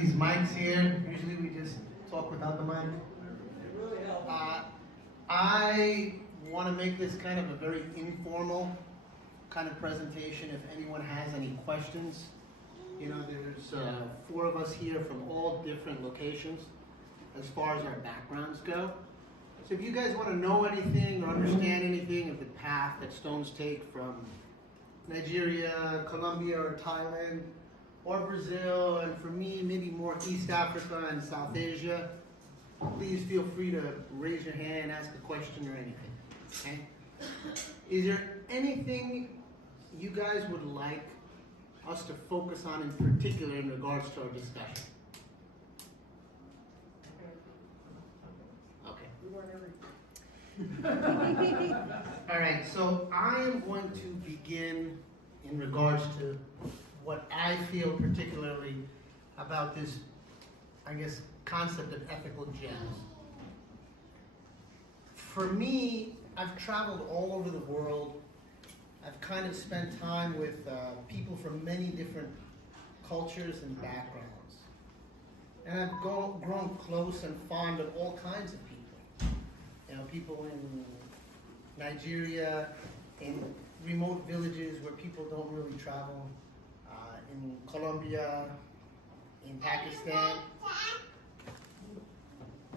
these mics here. Usually we just talk without the mic. I want to make this kind of a very informal kind of presentation. If anyone has any questions, you know, there's 4 of us here from all different locations as far as our backgrounds go. So if you guys want to know anything or understand anything of the path that stones take from Nigeria, Colombia, or Thailand, or Brazil, and for me, maybe more East Africa and South Asia, please feel free to raise your hand, ask a question or anything, okay? Is there anything you guys would like us to focus on in particular in regards to our discussion? Okay. All right, so I am going to begin in regards to what I feel particularly about this, I guess, concept of ethical gems. For me, I've traveled all over the world. I've kind of spent time with people from many different cultures and backgrounds. And I've grown close and fond of all kinds of people. You know, people in Nigeria, in remote villages where people don't really travel, in Colombia, in Pakistan.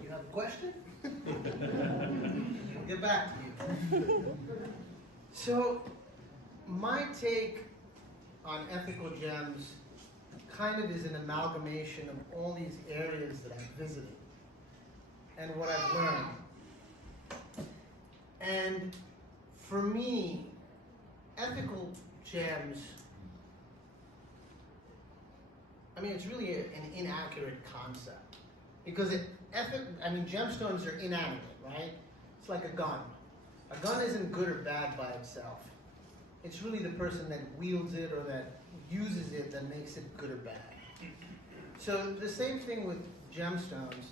You have a question? I'll get back to you. So, my take on ethical gems kind of is an amalgamation of all these areas that I've visited and what I've learned. And for me, ethical gems, I mean, it's really an inaccurate concept because gemstones are inanimate, right? It's like a gun. A gun isn't good or bad by itself. It's really the person that wields it or that uses it that makes it good or bad. So the same thing with gemstones.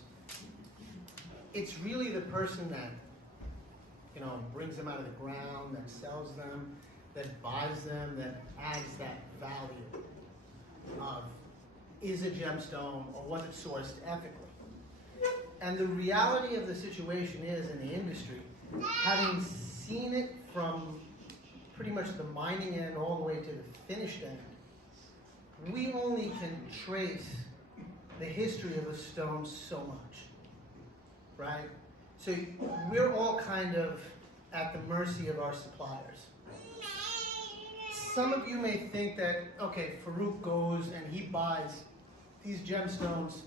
It's really the person that, you know, brings them out of the ground, that sells them, that buys them, that adds that value of, is a gemstone or was it sourced ethically? And the reality of the situation is, in the industry, having seen it from pretty much the mining end all the way to the finished end, we only can trace the history of a stone so much, right? So we're all kind of at the mercy of our suppliers. Some of you may think that, okay, Farooq goes and he buys these gemstones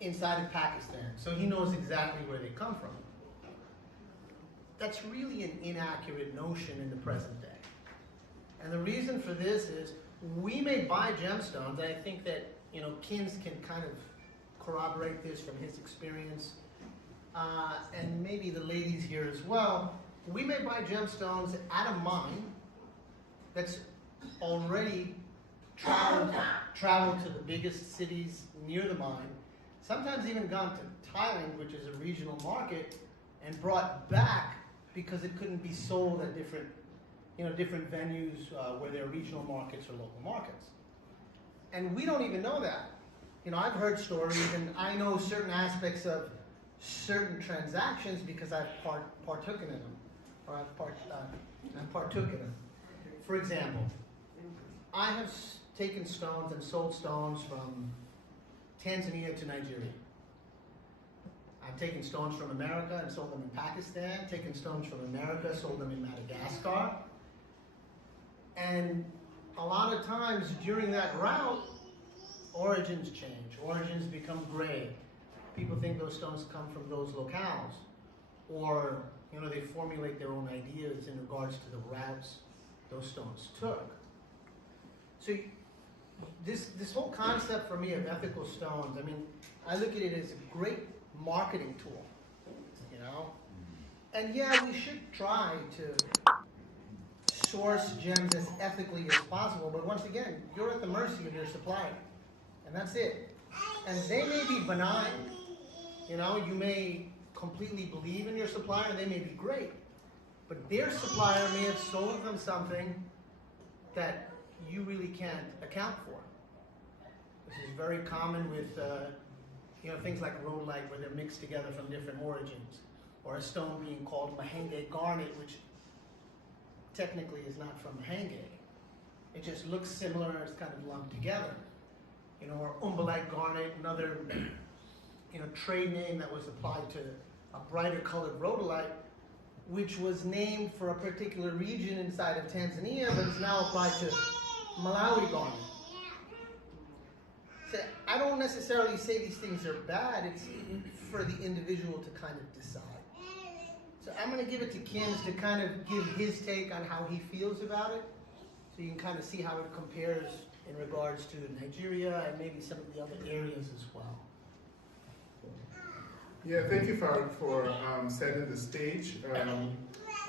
inside of Pakistan, so he knows exactly where they come from. That's really an inaccurate notion in the present day. And the reason for this is we may buy gemstones, and I think that, you know, Kins can kind of corroborate this from his experience, and maybe the ladies here as well. We may buy gemstones at a mine that's already traveled to the biggest cities near the mine, sometimes even gone to Thailand, which is a regional market, and brought back because it couldn't be sold at different venues where there are regional markets or local markets. And we don't even know that. You know, I've heard stories, and I know certain aspects of certain transactions because I've partook in them, or I've partook in them. For example, I have taken stones and sold stones from Tanzania to Nigeria. I've taken stones from America and sold them in Pakistan, taken stones from America, sold them in Madagascar. And a lot of times during that route, origins change. Origins become gray. People think those stones come from those locales. Or, you know, they formulate their own ideas in regards to the routes those stones took. So this whole concept for me of ethical stones, I mean, I look at it as a great marketing tool, you know? And yeah, we should try to source gems as ethically as possible, but once again, you're at the mercy of your supplier, and that's it. And they may be benign, you know, you may completely believe in your supplier, they may be great, but their supplier may have sold them something that you really can't account for. which is very common with things like rhodolite where they're mixed together from different origins, or a stone being called Mahenge garnet, which technically is not from Mahenge. It just looks similar, it's kind of lumped together. Or umbalite garnet, another trade name that was applied to a brighter colored rhodolite, which was named for a particular region inside of Tanzania, but is now applied to Malawi garnet. So I don't necessarily say these things are bad, it's for the individual to kind of decide. So I'm going to give it to Kims to kind of give his take on how he feels about it, so you can kind of see how it compares in regards to Nigeria and maybe some of the other areas as well. Yeah, thank you, Farooq, for setting the stage.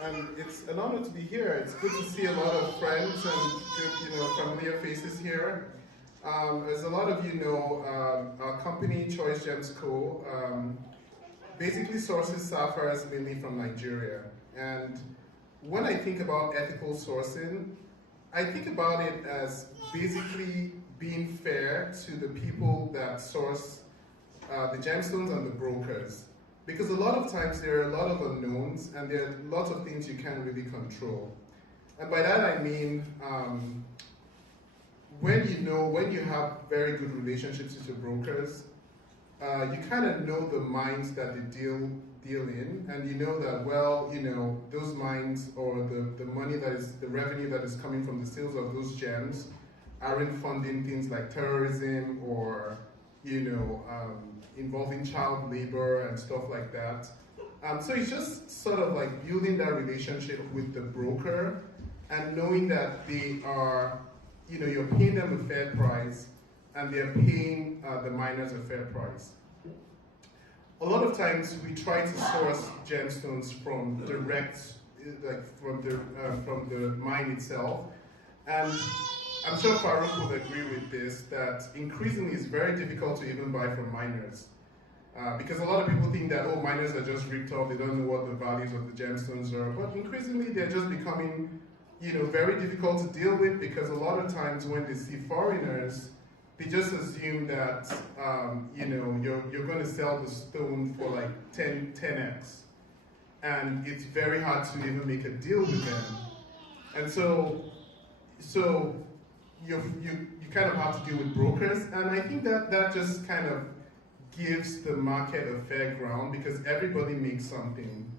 And it's an honor to be here. It's good to see a lot of friends and good, familiar faces here. As a lot of you know, our company, Choice Gems Co., basically sources sapphires mainly from Nigeria. And when I think about ethical sourcing, I think about it as basically being fair to the people that source the gemstones and the brokers. Because a lot of times there are a lot of unknowns and there are lots of things you can't really control. And by that I mean, when you have very good relationships with your brokers, you kind of know the mines that they deal in, and you know that, well, those mines or the money the revenue that is coming from the sales of those gems aren't funding things like terrorism or, involving child labor and stuff like that. So it's just sort of like building that relationship with the broker and knowing that they are, you're paying them a fair price and they're paying the miners a fair price. A lot of times we try to source gemstones from direct, from the mine itself, and I'm sure Farooq would agree with this, that increasingly it's very difficult to even buy from miners. Because a lot of people think that, oh, miners are just ripped off, they don't know what the values of the gemstones are, but increasingly they're just becoming, very difficult to deal with, because a lot of times when they see foreigners, they just assume that, you're going to sell the stone for like 10x. And it's very hard to even make a deal with them. And so you kind of have to deal with brokers. And I think that just kind of gives the market a fair ground, because everybody makes something.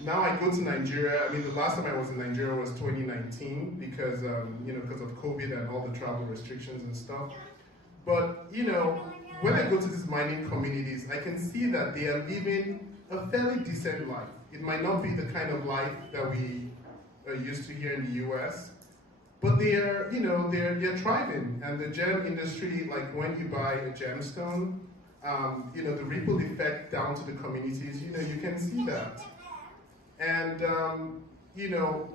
Now I go to Nigeria. I mean, the last time I was in Nigeria was 2019 because because of COVID and all the travel restrictions and stuff. But when I go to these mining communities, I can see that they are living a fairly decent life. It might not be the kind of life that we are used to here in the US, but they are, they're thriving. And the gem industry, like when you buy a gemstone, the ripple effect down to the communities, you can see that. And,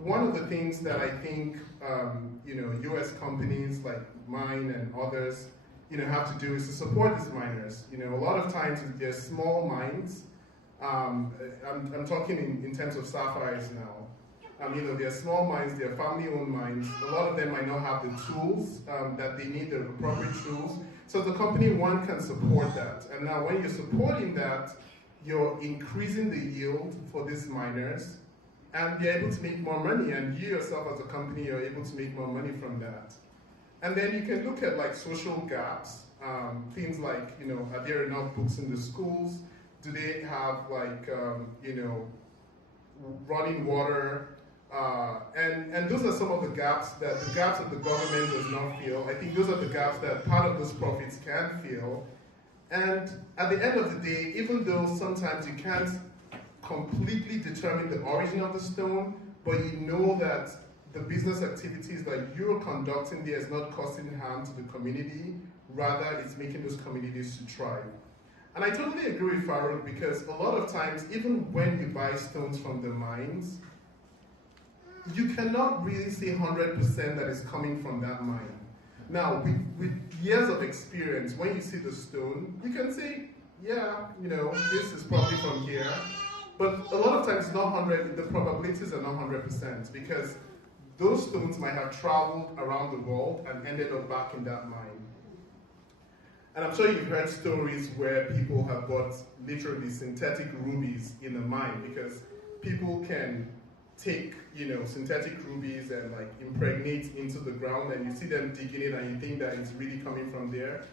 one of the things that I think, US companies like mine and others, have to do is to support these miners. A lot of times they're small mines. I'm talking in terms of sapphires now. They're small mines, they're family-owned mines. A lot of them might not have the tools that they need, the appropriate tools. So the company, one, can support that. And now when you're supporting that, you're increasing the yield for these miners, and they're able to make more money, and you yourself as a company are able to make more money from that. And then you can look at like social gaps, things like, are there enough books in the schools? Do they have like, running water? And those are some of the gaps that the government does not fill. I think those are the gaps that part of those profits can fill. And at the end of the day, even though sometimes you can't completely determine the origin of the stone, but you know that the business activities that you're conducting there is not causing harm to the community, rather it's making those communities to thrive. And I totally agree with Farooq, because a lot of times, even when you buy stones from the mines, you cannot really say 100% that it's coming from that mine. Now, with years of experience, when you see the stone, you can say, yeah, this is probably from here. But a lot of times, the probabilities are not 100%, because those stones might have traveled around the world and ended up back in that mine. And I'm sure you've heard stories where people have bought literally synthetic rubies in a mine because people can take, synthetic rubies and like impregnate into the ground, and you see them digging it and you think that it's really coming from there.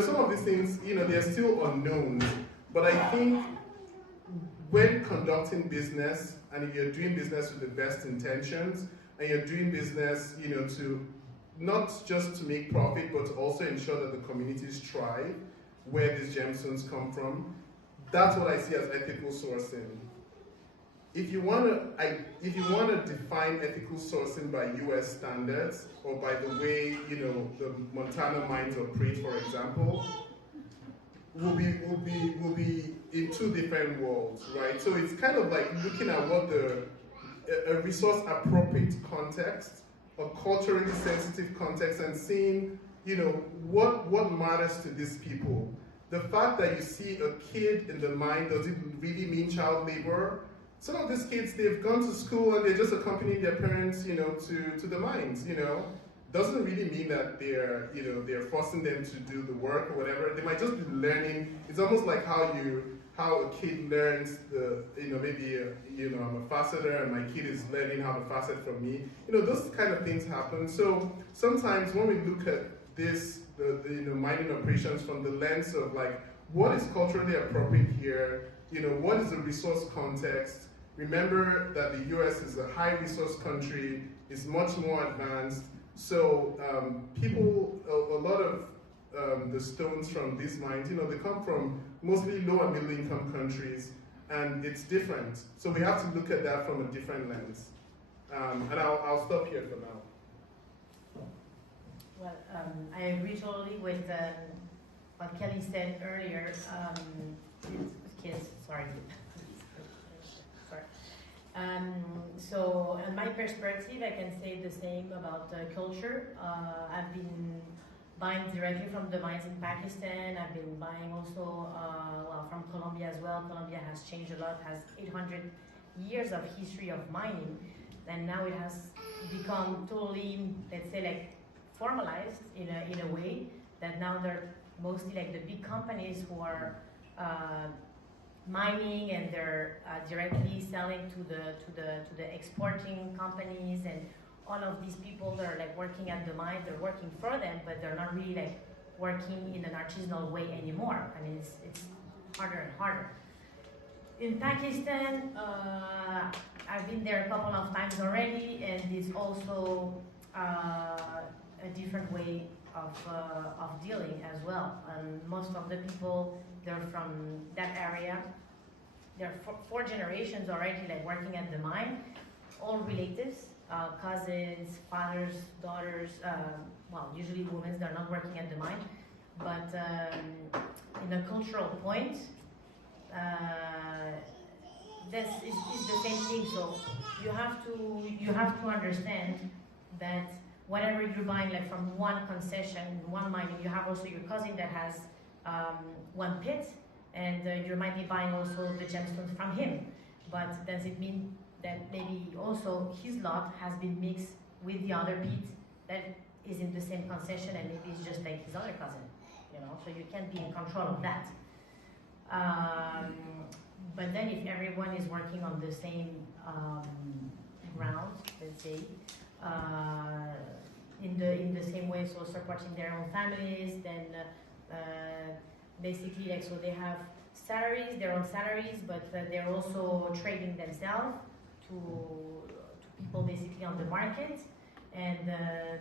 Some of these things, they're still unknowns, but I think when conducting business, and if you're doing business with the best intentions, and you're doing business, to not just to make profit, but to also ensure that the communities thrive where these gemstones come from, that's what I see as ethical sourcing. If you want to define ethical sourcing by U.S. standards, or by the way, the Montana mines operate, for example, will be in two different worlds, right? So it's kind of like looking at what a resource appropriate context, a culturally sensitive context, and seeing, what matters to these people. The fact that you see a kid in the mine, does it really mean child labor? Some of these kids, they've gone to school and they just accompany their parents, to the mines, Doesn't really mean that they're forcing them to do the work or whatever. They might just be learning. It's almost like how a kid learns maybe I'm a faceter and my kid is learning how to facet from me. Those kind of things happen. So sometimes when we look at this, the mining operations from the lens of like, what is culturally appropriate here? What is the resource context? Remember that the US is a high resource country, is much more advanced. So a lot of the stones from these mines, they come from mostly low and middle income countries, and it's different. So we have to look at that from a different lens. And I'll stop here for now. Well, I agree totally with what Kelly said earlier. Sorry. So, in my perspective, I can say the same about culture. I've been buying directly from the mines in Pakistan. I've been buying also, from Colombia as well. Colombia has changed a lot, has 800 years of history of mining, and now it has become totally, let's say, like formalized in a way that now they're mostly like the big companies who are mining, and they're directly selling to the exporting companies, and all of these people that are like working at the mine, they're working for them, but they're not really like working in an artisanal way anymore. I mean, it's harder and harder. In Pakistan, I've been there a couple of times already, and it's also a different way of dealing as well. And most of the people, they're from that area. There are four generations already like working at the mine, all relatives, cousins, fathers, daughters, usually women, they're not working at the mine. But in a cultural point, this is the same thing. So you have to understand that whatever you're buying, like from one concession, one mine, you have also your cousin that has one pit, and you might be buying also the gemstones from him. But does it mean that maybe also his lot has been mixed with the other pit that is in the same concession, and maybe it's just like his other cousin, So you can't be in control of that. But then if everyone is working on the same ground, let's say, in the same way, so supporting their own families, then basically, like, so they have salaries, their own salaries, but they're also trading themselves to people basically on the market, and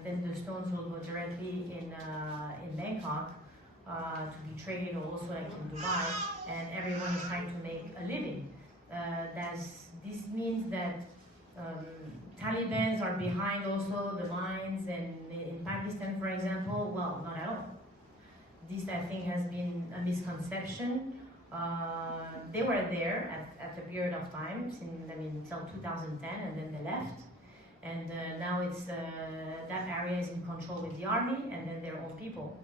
then the stones will go directly in Bangkok to be traded, also like in Dubai, and everyone is trying to make a living. This means that Taliban's are behind also the mines, and in Pakistan, for example, well, not at all. This, I think, has been a misconception. They were there at a period of time, until 2010, and then they left. And now it's that area is in control with the army and then their own people.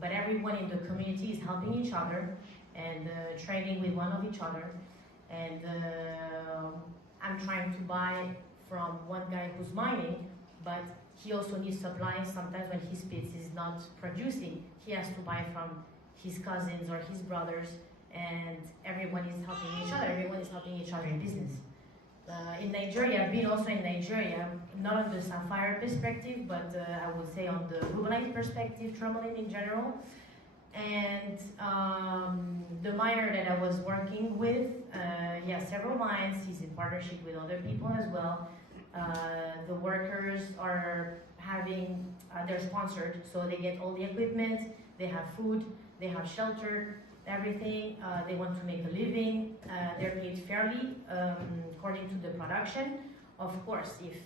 But everyone in the community is helping each other and trading with one of each other. And I'm trying to buy from one guy who's mining, but he also needs supplies. Sometimes when his pits is not producing, he has to buy from his cousins or his brothers, and everyone is helping each other. Everyone is helping each other in business. In Nigeria, I've been also in Nigeria, not on the sapphire perspective, but I would say on the rubellite perspective, tourmaline in general. And the miner that I was working with, he has several mines. He's in partnership with other people as well. The workers are having, they're sponsored, so they get all the equipment, they have food, they have shelter, everything. They want to make a living. They're paid fairly according to the production. Of course, if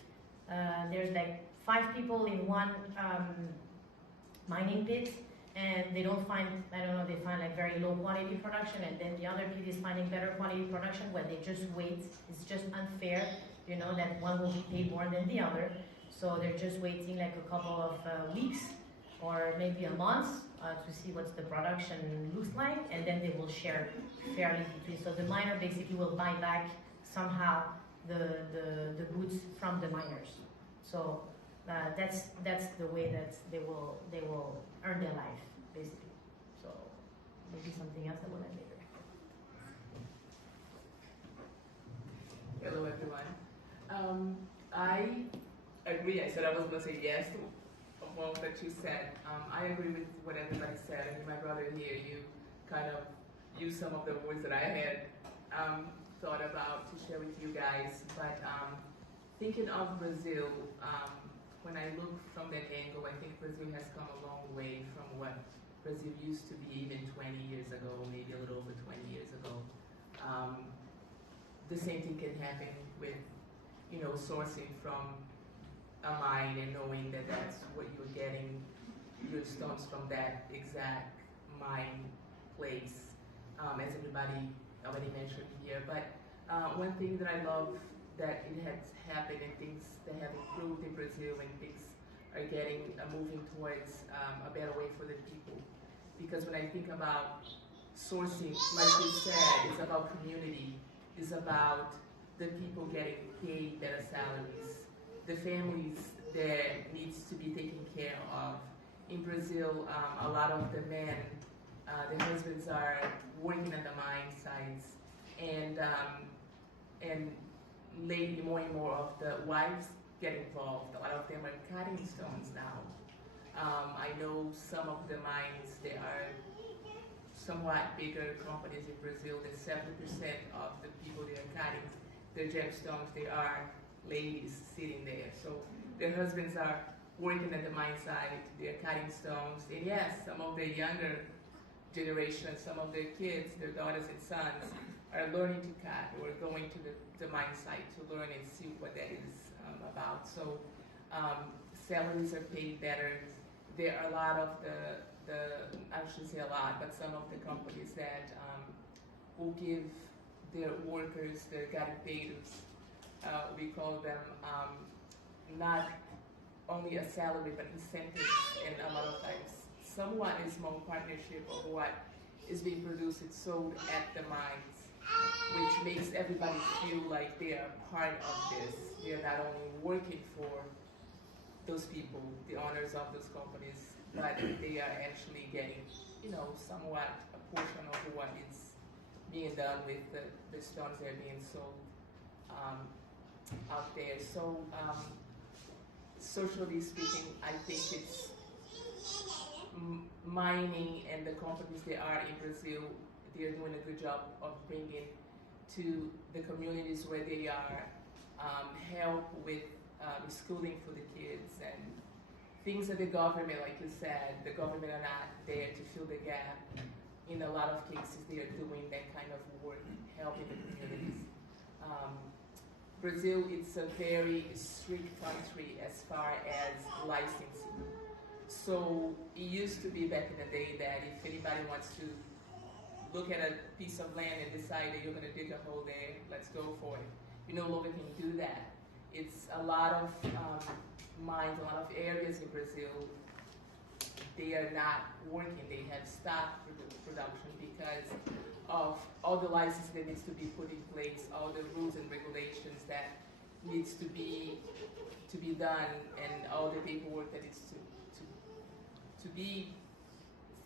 there's like 5 people in one mining pit, and they don't find, I don't know, they find like very low quality production, and then the other pit is finding better quality production, where they just wait. It's just unfair, you know, that one will be paid more than the other. So they're just waiting like a couple of weeks or maybe a month to see what the production looks like, and then they will share fairly between. So the miner basically will buy back somehow the goods from the miners. So that's the way that they will earn their life, basically. So maybe something else I will add later. Hello everyone. I agree. I said I was going to say yes to all that you said. I agree with what everybody said. I mean, my brother here, you kind of used some of the words that I had thought about to share with you guys. But thinking of Brazil, when I look from that angle, I think Brazil has come a long way from what Brazil used to be even 20 years ago, maybe a little over 20 years ago. The same thing can happen with, you know, sourcing from a mine and knowing that that's what you're getting, your stones from that exact mine place, as everybody already mentioned here. But one thing that I love that it has happened and things that have improved in Brazil and things are getting moving towards a better way for the people. Because when I think about sourcing, like you said, it's about community, it's about the people getting paid better salaries, the families that needs to be taken care of. In Brazil, a lot of the men, their husbands are working at the mine sites, and lately more and more of the wives get involved. A lot of them are cutting stones now. I know some of the mines, they are somewhat bigger companies in Brazil, that 70% of the people they are cutting their gemstones, they are ladies sitting there. So their husbands are working at the mine site, they're cutting stones, and yes, some of the younger generation, some of their kids, their daughters and sons, are learning to cut or going to the mine site to learn and see what that is about. So salaries are paid better. There are a lot of I shouldn't say a lot, but some of the companies that will give their workers, their garimpeiros, we call them, not only a salary but incentives, and a lot of times somewhat a small partnership of what is being produced and sold at the mines, which makes everybody feel like they are part of this. They are not only working for those people, the owners of those companies, but they are actually getting, you know, somewhat a portion of what is being done with the stones that are being sold out there. So socially speaking, I think it's mining and the companies that are in Brazil, they're doing a good job of bringing to the communities where they are help with schooling for the kids and things that the government, like you said, the government are not there to fill the gap. In a lot of cases, they are doing that kind of work, helping the communities. Brazil, it's a very strict country as far as licensing. So it used to be back in the day that if anybody wants to look at a piece of land and decide that you're going to dig a hole there, let's go for it. You no longer can do that. It's a lot of mines, a lot of areas in Brazil, they are not working. They have stopped production because of all the licenses that needs to be put in place, all the rules and regulations that needs to be done, and all the paperwork that is to be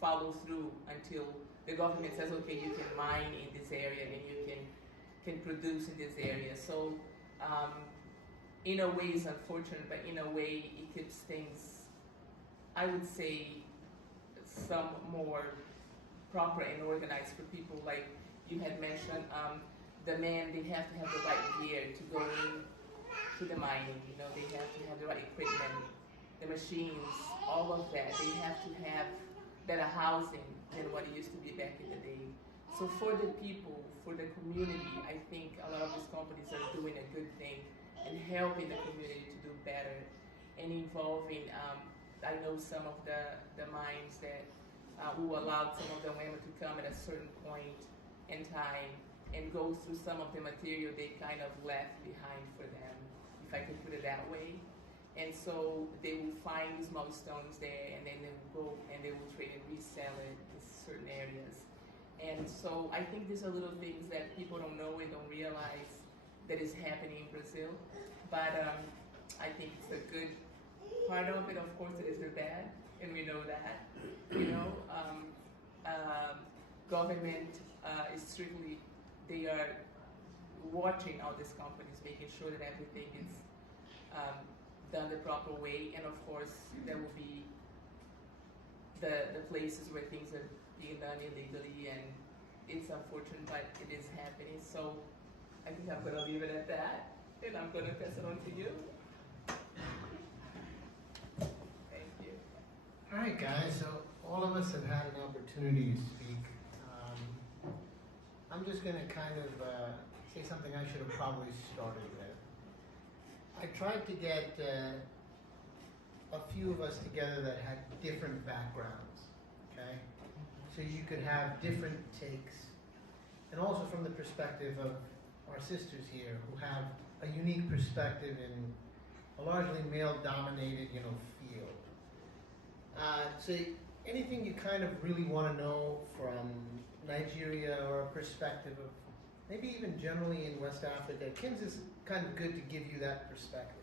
followed through until the government says, okay, you can mine in this area and you can produce in this area. So in a way it's unfortunate, but in a way it keeps things, I would say, some more proper and organized for people. Like you had mentioned, the men, they have to have the right gear to go in to the mining. You know, they have to have the right equipment, the machines, all of that. They have to have better housing than what it used to be back in the day. So for the people, for the community, I think a lot of these companies are doing a good thing and helping the community to do better and involving, I know some of the mines that who allowed some of the women to come at a certain point in time and go through some of the material they kind of left behind for them, if I could put it that way. And so they will find small stones there, and then they will go and they will trade and resell it in certain areas. And so I think these are little things that people don't know and don't realize that is happening in Brazil. But I think it's a good part of it. Of course, it is the bad, and we know that. You know, government is strictly, they are watching all these companies, making sure that everything is done the proper way, and of course there will be the places where things are being done illegally, and it's unfortunate, but it is happening. So I think I'm going to leave it at that, and I'm going to pass it on to you. Thank you. All right, guys, so all of us have had an opportunity to speak. I'm just going to kind of say something I should have probably started with. I tried to get a few of us together that had different backgrounds, okay? So you could have different takes, and also from the perspective of our sisters here who have a unique perspective in a largely male-dominated, field. So anything you kind of really want to know from Nigeria, or a perspective of maybe even generally in West Africa, KIMS is kind of good to give you that perspective.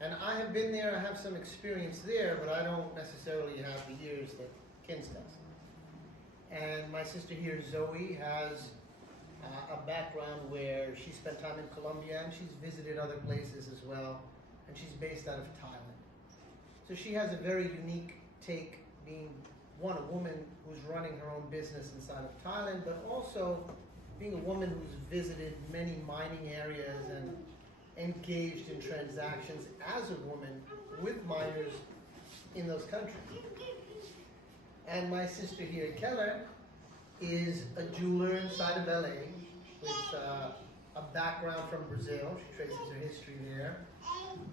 And I have been there, I have some experience there, but I don't necessarily have the years that KIMS does. And my sister here, Zoe, has a background where she spent time in Colombia, and she's visited other places as well, and she's based out of Thailand. So she has a very unique take, being one, a woman who's running her own business inside of Thailand, but also being a woman who's visited many mining areas and engaged in transactions as a woman with miners in those countries. And my sister here, Keller, is a jeweler inside of LA with a background from Brazil. She traces her history there.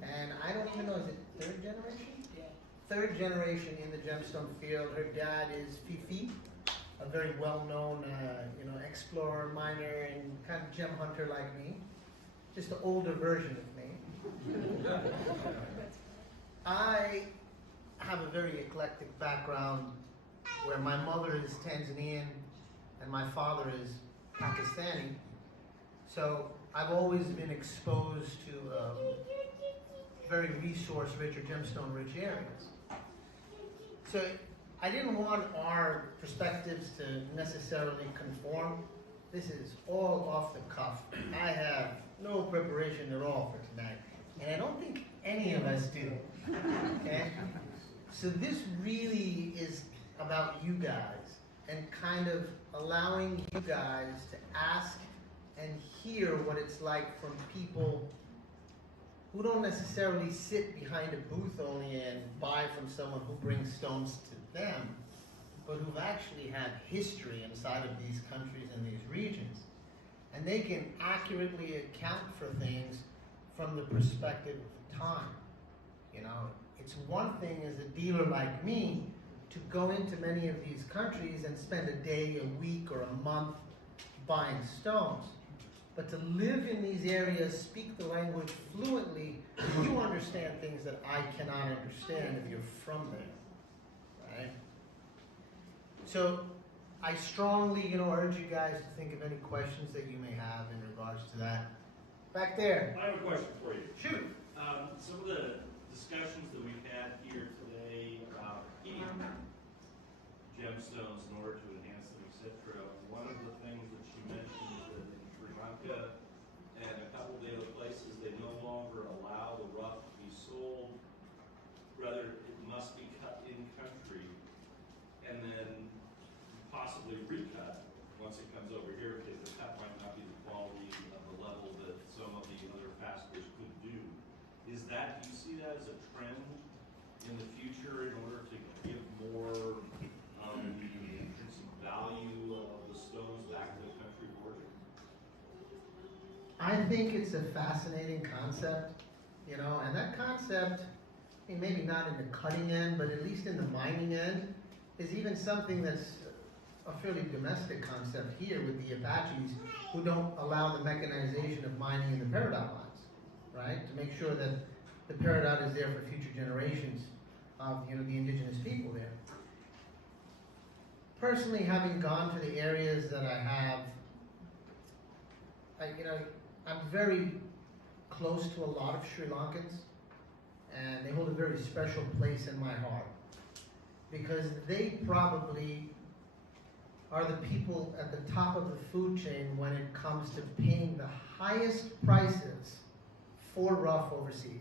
And I don't even know, is it third generation? Yeah. Third generation in the gemstone field. Her dad is Fifi, a very well-known, explorer, miner, and kind of gem hunter like me. Just an older version of me. I have a very eclectic background where my mother is Tanzanian and my father is Pakistani. So I've always been exposed to very resource-rich or gemstone-rich areas. So I didn't want our perspectives to necessarily conform. This is all off the cuff. I have no preparation at all for tonight, and I don't think any of us do. Okay? So this really is about you guys, and kind of allowing you guys to ask and hear what it's like from people who don't necessarily sit behind a booth only and buy from someone who brings stones to them, but who've actually had history inside of these countries and these regions. And they can accurately account for things from the perspective of time. It's one thing as a dealer like me to go into many of these countries and spend a day, a week, or a month buying stones. But to live in these areas, speak the language fluently, you understand things that I cannot understand if you're from there, right? So I strongly, urge you guys to think of any questions that you may have in regards to that. Back there. I have a question for you. Shoot. Some of the discussions that we've had here today about heating gemstones in order to enhance them, etc. One of the things that she mentioned is that in Sri Lanka and a couple of the other places, they no longer allow the rough to be sold. Rather, it must be cut in country and then possibly recut once it comes over here, because the cut might not be the quality of the level that some of the other fasteners could do. Is that, do you see that as a trend in the future in order to give more intrinsic value of the stones back to the country of origin? I think it's a fascinating concept, you know, and that concept, I mean, maybe not in the cutting end, but at least in the mining end, is even something that's a fairly domestic concept here with the Apaches, who don't allow the mechanization of mining in the peridot mines, right? To make sure that the peridot is there for future generations of, you know, the indigenous people there. Personally, having gone to the areas that I have, I'm very close to a lot of Sri Lankans, and they hold a very special place in my heart, because they probably are the people at the top of the food chain when it comes to paying the highest prices for rough overseas.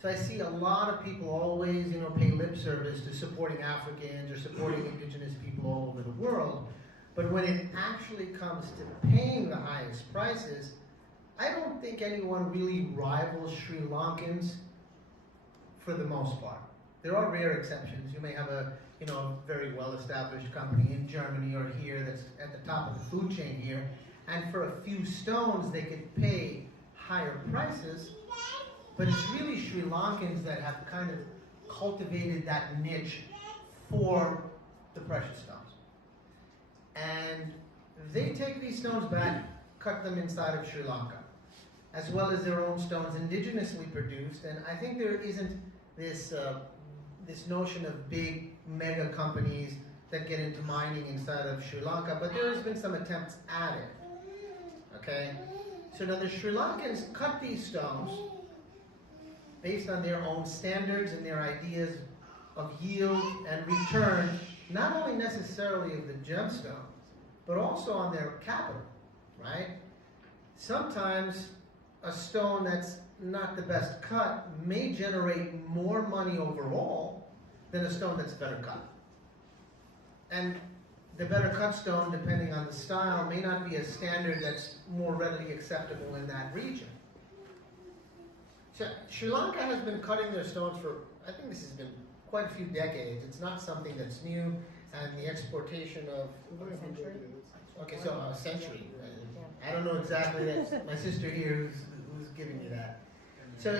So I see a lot of people always, you know, pay lip service to supporting Africans or supporting indigenous people all over the world. But when it actually comes to paying the highest prices, I don't think anyone really rivals Sri Lankans for the most part. There are rare exceptions. You may have a very well-established company in Germany or here that's at the top of the food chain here, and for a few stones they could pay higher prices, but it's really Sri Lankans that have kind of cultivated that niche for the precious stones. And they take these stones back, cut them inside of Sri Lanka, as well as their own stones indigenously produced, and I think there isn't this notion of big mega companies that get into mining inside of Sri Lanka, but there has been some attempts at it. Okay? So now the Sri Lankans cut these stones based on their own standards and their ideas of yield and return, not only necessarily of the gemstone, but also on their capital, right? Sometimes a stone that's not the best cut may generate more money overall than a stone that's better cut. And the better cut stone, depending on the style, may not be a standard that's more readily acceptable in that region. So Sri Lanka has been cutting their stones for, I think this has been quite a few decades. It's not something that's new, and the exportation of... Okay, so a century. I don't know exactly, that's my sister here who's giving you that. So,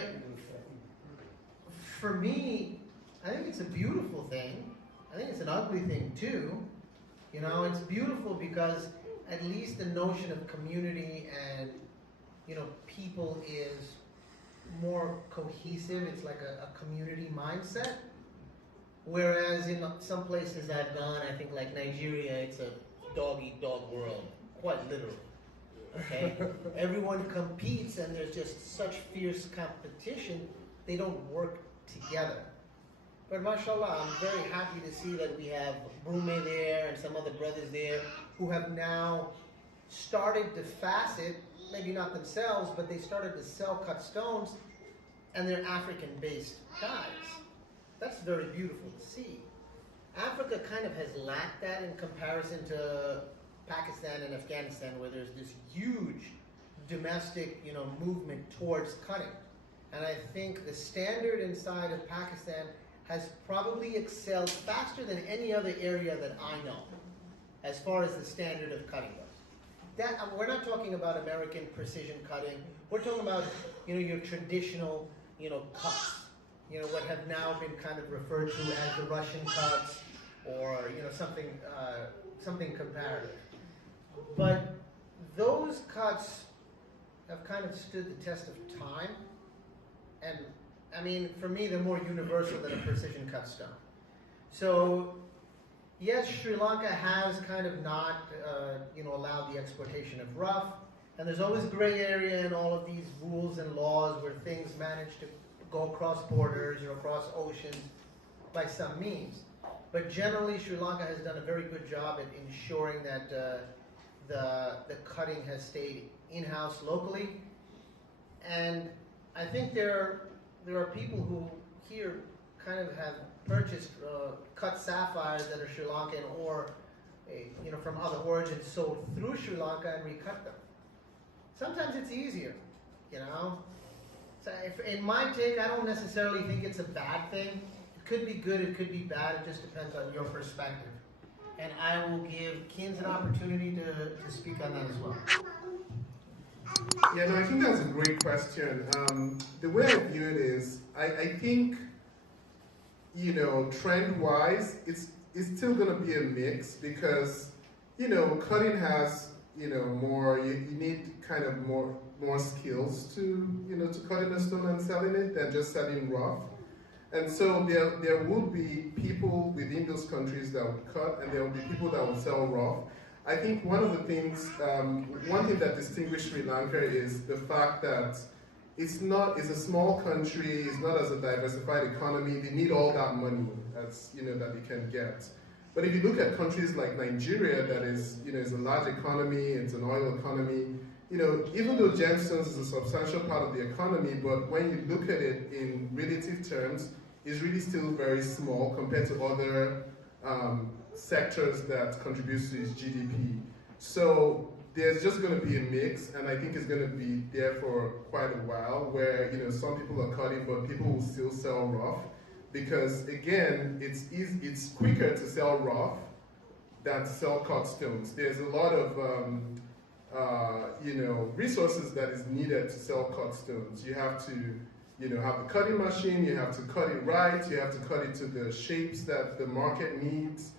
for me, I think it's a beautiful thing. I think it's an ugly thing too. You know, it's beautiful because at least the notion of community and, you know, people is more cohesive. It's like a community mindset. Whereas in some places I've gone, I think like Nigeria, it's a dog-eat-dog world, quite literally. Okay? Everyone competes and there's just such fierce competition, they don't work together. But mashallah, I'm very happy to see that we have Brume there and some other brothers there who have now started to facet, maybe not themselves, but they started to sell cut stones, and they're African-based guys. That's very beautiful to see. Africa kind of has lacked that in comparison to Pakistan and Afghanistan, where there's this huge domestic, you know, movement towards cutting. And I think the standard inside of Pakistan has probably excelled faster than any other area that I know, as far as the standard of cutting goes. We're not talking about American precision cutting. We're talking about, you know, your traditional, you know, cuts. You know, what have now been kind of referred to as the Russian cuts, or, you know, something comparative. But those cuts have kind of stood the test of time, and I mean, for me, they're more universal than a precision cut stone. So, yes, Sri Lanka has kind of not, you know, allowed the exportation of rough, And there's always gray area in all of these rules and laws where things manage to go across borders or across oceans by some means. But generally, Sri Lanka has done a very good job at ensuring that the cutting has stayed in-house locally. And I think there are people who here kind of have purchased cut sapphires that are Sri Lankan or from other origins sold through Sri Lanka and recut them. Sometimes it's easier, So in my take, I don't necessarily think it's a bad thing. It could be good, it could be bad, it just depends on your perspective. And I will give Kins an opportunity to speak on that as well. Yeah, no, I think that's a great question. The way I view it is, I think, trend-wise, it's still going to be a mix because, cutting has, more, you need kind of more skills to cutting a stone and selling it than just selling rough. And so there will be people within those countries that would cut, and there will be people that will sell rough. I think one of the things, one thing that distinguishes Sri Lanka is the fact that it's a small country, it's not as a diversified economy, they need all that money that they can get. But if you look at countries like Nigeria, that is a large economy, it's an oil economy, even though gemstones is a substantial part of the economy, but when you look at it in relative terms, it's really still very small compared to other sectors that contributes to its GDP. So there's just going to be a mix, and I think it's going to be there for quite a while, where some people are cutting, but people will still sell rough, because again, it's quicker to sell rough than to sell cut stones. There's a lot of resources that is needed to sell cut stones. You have to have the cutting machine, you have to cut it right, you have to cut it to the shapes that the market needs.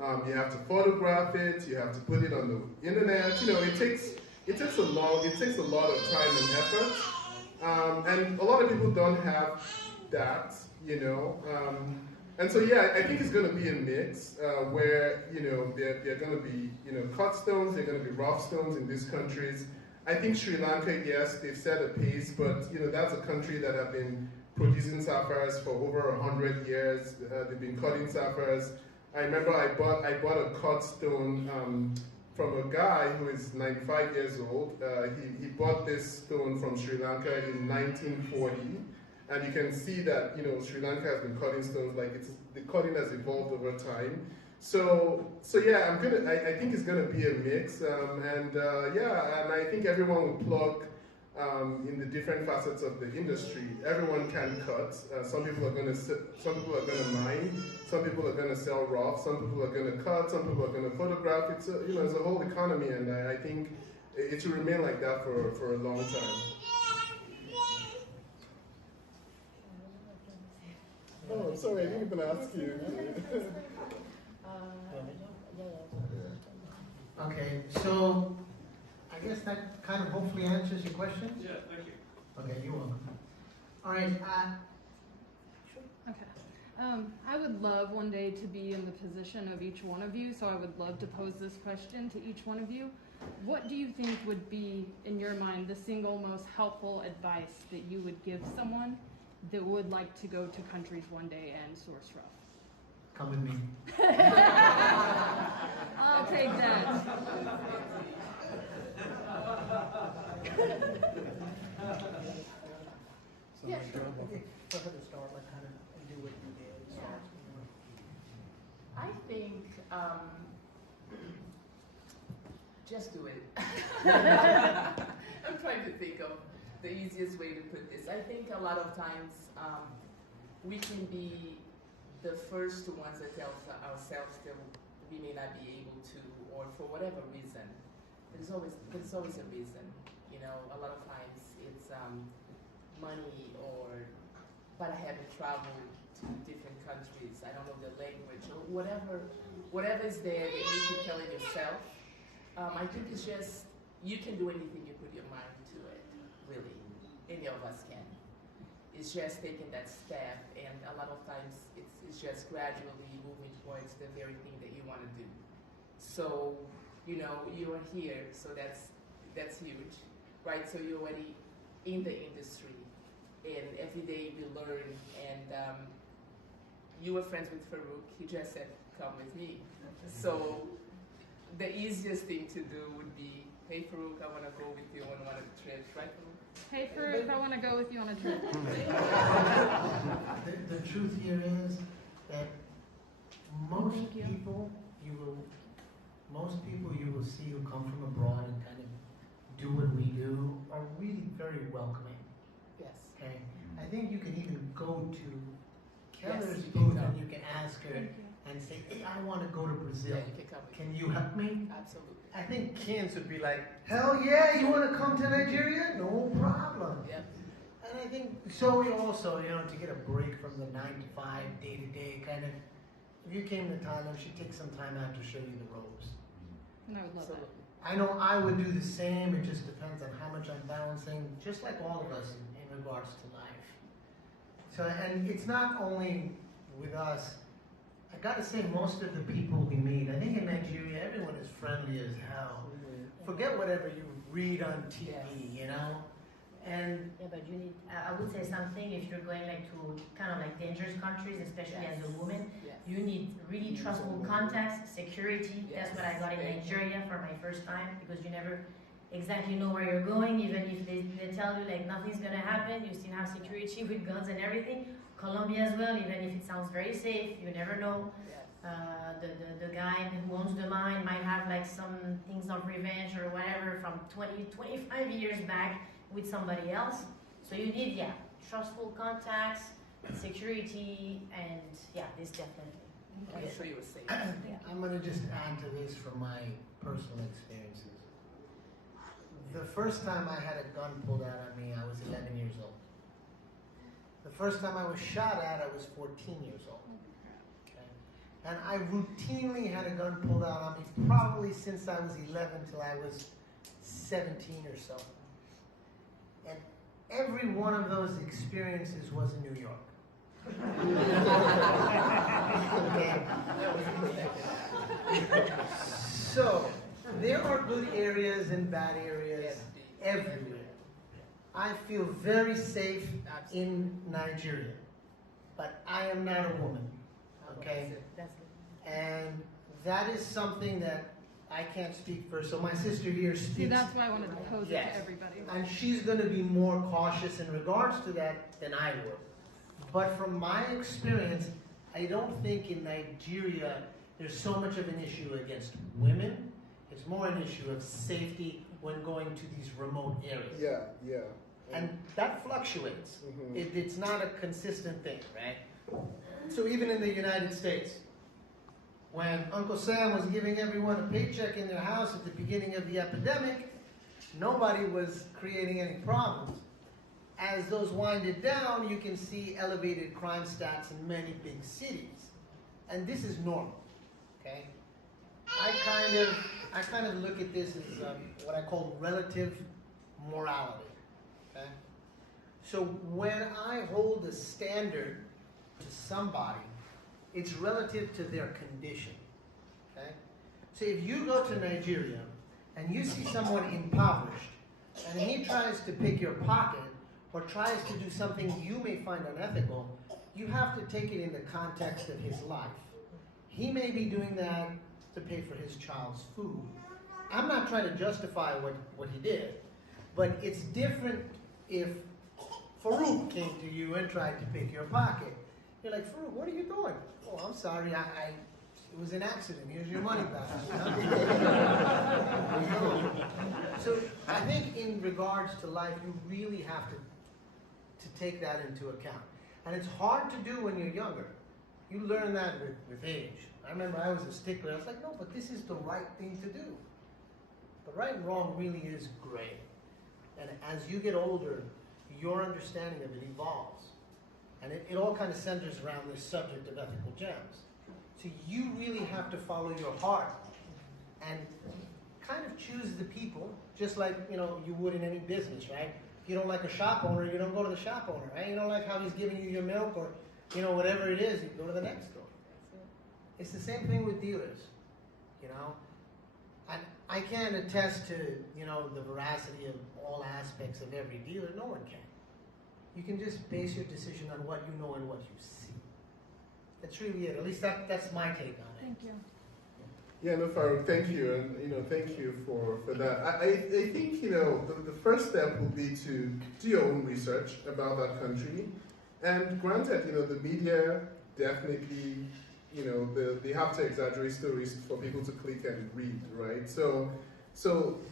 You have to photograph it, you have to put it on the internet. It takes a lot of time and effort. And a lot of people don't have that, And so yeah, I think it's going to be a mix where they're going to be cut stones, they're going to be rough stones in these countries. I think Sri Lanka, yes, they've set a pace, but that's a country that have been producing sapphires for over 100 years. They've been cutting sapphires. I remember I bought a cut stone from a guy who is 95 years old. He bought this stone from Sri Lanka in 1940, and you can see that Sri Lanka has been cutting stones, like the cutting has evolved over time. So yeah, I think it's gonna be a mix, and I think everyone will plug in the different facets of the industry. Everyone can cut. Some people are gonna mine. Some people are gonna sell rough. Some people are gonna cut. Some people are gonna photograph. It's a whole economy, and I think it will remain like that for a long time. Oh, sorry, I didn't even ask you. Okay, so I guess that kind of hopefully answers your question? Yeah, thank you. Okay, you're welcome. All right. Okay. I would love one day to be in the position of each one of you, so I would love to pose this question to each one of you. What do you think would be, in your mind, the single most helpful advice that you would give someone that would like to go to countries one day and source rough? Come with me. I'll take that. Yeah, sure. Okay, for her to start, like kind of do what you did. So. Yeah. I think just do it. I'm trying to think of the easiest way to put this. I think a lot of times we can be the first ones that tell ourselves that we may not be able to, or for whatever reason. There's always a reason. A lot of times it's money, but I haven't traveled to different countries. I don't know the language, or whatever is there that you keep telling yourself. I think it's just, you can do anything you put your mind to it, really. Any of us can. It's just taking that step, and a lot of times it's just gradually moving towards the very thing that you want to do. So, you're here, so that's huge, right? So you're already in the industry, and every day you learn. And you were friends with Farooq. He just said, "Come with me." So the easiest thing to do would be, "Hey Farooq, I want to go with you on one of the trips," right, Farooq? Hey, Farooq, I want to go with you on a trip. The truth here is that most Thank you. people you will see who come from abroad and kind of do what we do are really very welcoming. Yes. Okay, I think you can even go to Keller's you can booth go. and you can ask her Thank you. and say, "Hey, I want to go to Brazil. Yeah, you can come with Can you help me?" me. Absolutely. I think Kins would be like, "Hell yeah, you want to come to Nigeria? No problem." Yep. And I think so. We also, to get a break from the 9 to 5, day to day kind of. If you came to Thailand, she'd take some time out to show you the ropes. And I would love that. Absolutely. I know I would do the same. It just depends on how much I'm balancing, just like all of us in regards to life. So, and it's not only with us. I gotta say, most of the people we meet, I think in Nigeria, everyone is friendly as hell. Forget whatever you read on TV, And Yeah, but you need, I would say something, if you're going like to kind of like dangerous countries, especially as a woman, Yes. you need really trustful contacts, security. That's what I got in Yes. Nigeria for my first time, because you never exactly know where you're going. Even if they tell you like nothing's gonna happen, you still have security with guns and everything. Colombia as well, even if it sounds very safe, you never know. Yes. The guy who owns the mine might have like some things of revenge or whatever from 25 years back with somebody else. So you need, trustful contacts, security, and this definitely. Make sure you're safe. I'm going to just add to this from my personal experiences. The first time I had a gun pulled out on me, I was 11 years old. The first time I was shot at, I was 14 years old. Okay? And I routinely had a gun pulled out on me probably since I was 11 till I was 17 or so. And every one of those experiences was in New York. Okay. So, there are good areas and bad areas everywhere. I feel very safe in Nigeria, but I am not a woman, okay? That's good. And that is something that I can't speak for. So my sister here See, speaks, that's why I wanted to pose it Yes. to everybody. and she's going to be more cautious in regards to that than I would. But from my experience, I don't think in Nigeria there's so much of an issue against women. It's more an issue of safety when going to these remote areas. Yeah. And that fluctuates. Mhm. It's not a consistent thing, right? So even in the United States, when Uncle Sam was giving everyone a paycheck in their house at the beginning of the epidemic, nobody was creating any problems. As those winded down, you can see elevated crime stats in many big cities. And this is normal, okay? I kind of look at this as what I call relative morality. Okay? So when I hold a standard to somebody, it's relative to their condition. Okay? So if you go to Nigeria and you see someone impoverished and he tries to pick your pocket or tries to do something you may find unethical, you have to take it in the context of his life. He may be doing that to pay for his child's food. I'm not trying to justify what he did, but it's different if Farooq came to you and tried to pick your pocket. You're like, Farooq, what are you doing? Oh, I'm sorry, it was an accident. Here's your money back. So I think in regards to life, you really have to take that into account. And it's hard to do when you're younger. You learn that with age. I remember I was a stickler. I was like, no, but this is the right thing to do. But right and wrong really is gray. And as you get older, your understanding of it evolves. And it all kind of centers around this subject of ethical gems. So you really have to follow your heart and kind of choose the people, just like you would in any business, right? If you don't like a shop owner, you don't go to the shop owner, right? You don't like how he's giving you your milk or whatever it is, you go to the next store. It's the same thing with dealers, And I can't attest to, the veracity of all aspects of every dealer. No one can. You can just base your decision on what you know and what you see. That's really it. At least that's my take on it. Thank you. Yeah, no, Farooq, thank you, and thank you for that. I think the first step would be to do your own research about that country, and granted, the media definitely, they have to exaggerate stories for people to click and read, right? So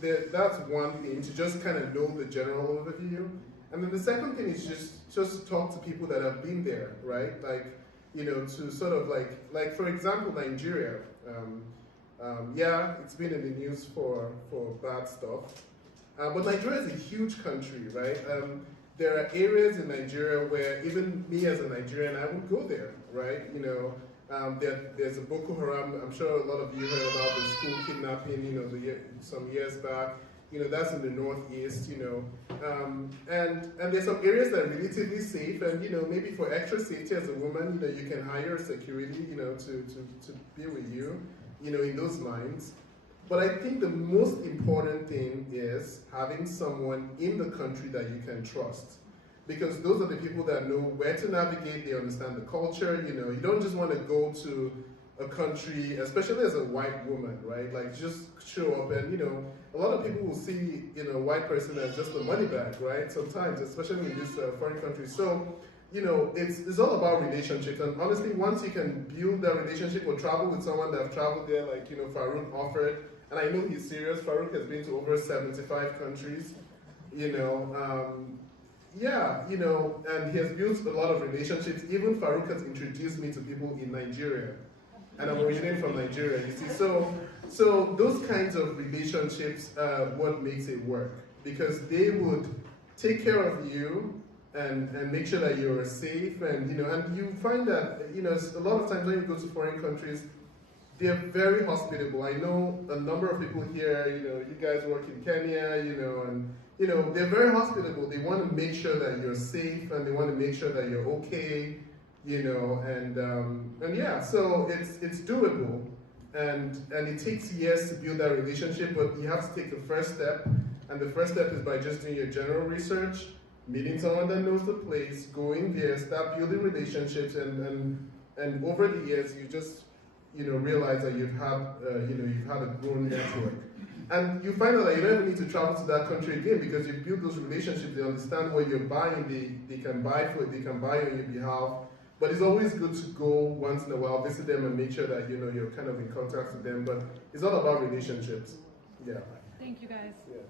that's one thing, to just kind of know the general overview, and then the second thing is just talk to people that have been there, right? Like, to sort of like for example, Nigeria. Yeah, it's been in the news for bad stuff. But Nigeria is a huge country, right? There are areas in Nigeria where even me as a Nigerian, I would go there, right? There's a Boko Haram. I'm sure a lot of you heard about the school kidnapping, some years back. That's in the northeast, and there's some areas that are relatively safe, and maybe for extra safety as a woman, you can hire security, to be with you, in those lines. But I think the most important thing is having someone in the country that you can trust. Because those are the people that know where to navigate, they understand the culture, you don't just want to go to a country, especially as a white woman, right? Like, just show up and, a lot of people will see, a white person as just a money bag, right? Sometimes, especially in these foreign countries. So, it's all about relationships. And honestly, once you can build that relationship or travel with someone that have traveled there, like, Farooq offered, and I know he's serious. Farooq has been to over 75 countries, yeah, and he has built a lot of relationships. Even Farooq has introduced me to people in Nigeria. And I'm originating from Nigeria, you see. So those kinds of relationships are what makes it work. Because they would take care of you and make sure that you're safe. And, and you find that, a lot of times when you go to foreign countries, they're very hospitable. I know a number of people here, you guys work in Kenya, and, they're very hospitable. They want to make sure that you're safe, and they want to make sure that you're okay, and yeah, so it's doable, and it takes years to build that relationship, but you have to take the first step, and the first step is by just doing your general research, meeting someone that knows the place, going there, start building relationships, and over the years you just realize that you've had a grown network. And you find out that you don't even need to travel to that country again because you've built those relationships. They understand what you're buying. They can buy for it. They can buy on your behalf. But it's always good to go once in a while, visit them, and make sure that you're kind of in contact with them. But it's all about relationships. Yeah. Thank you, guys. Yeah.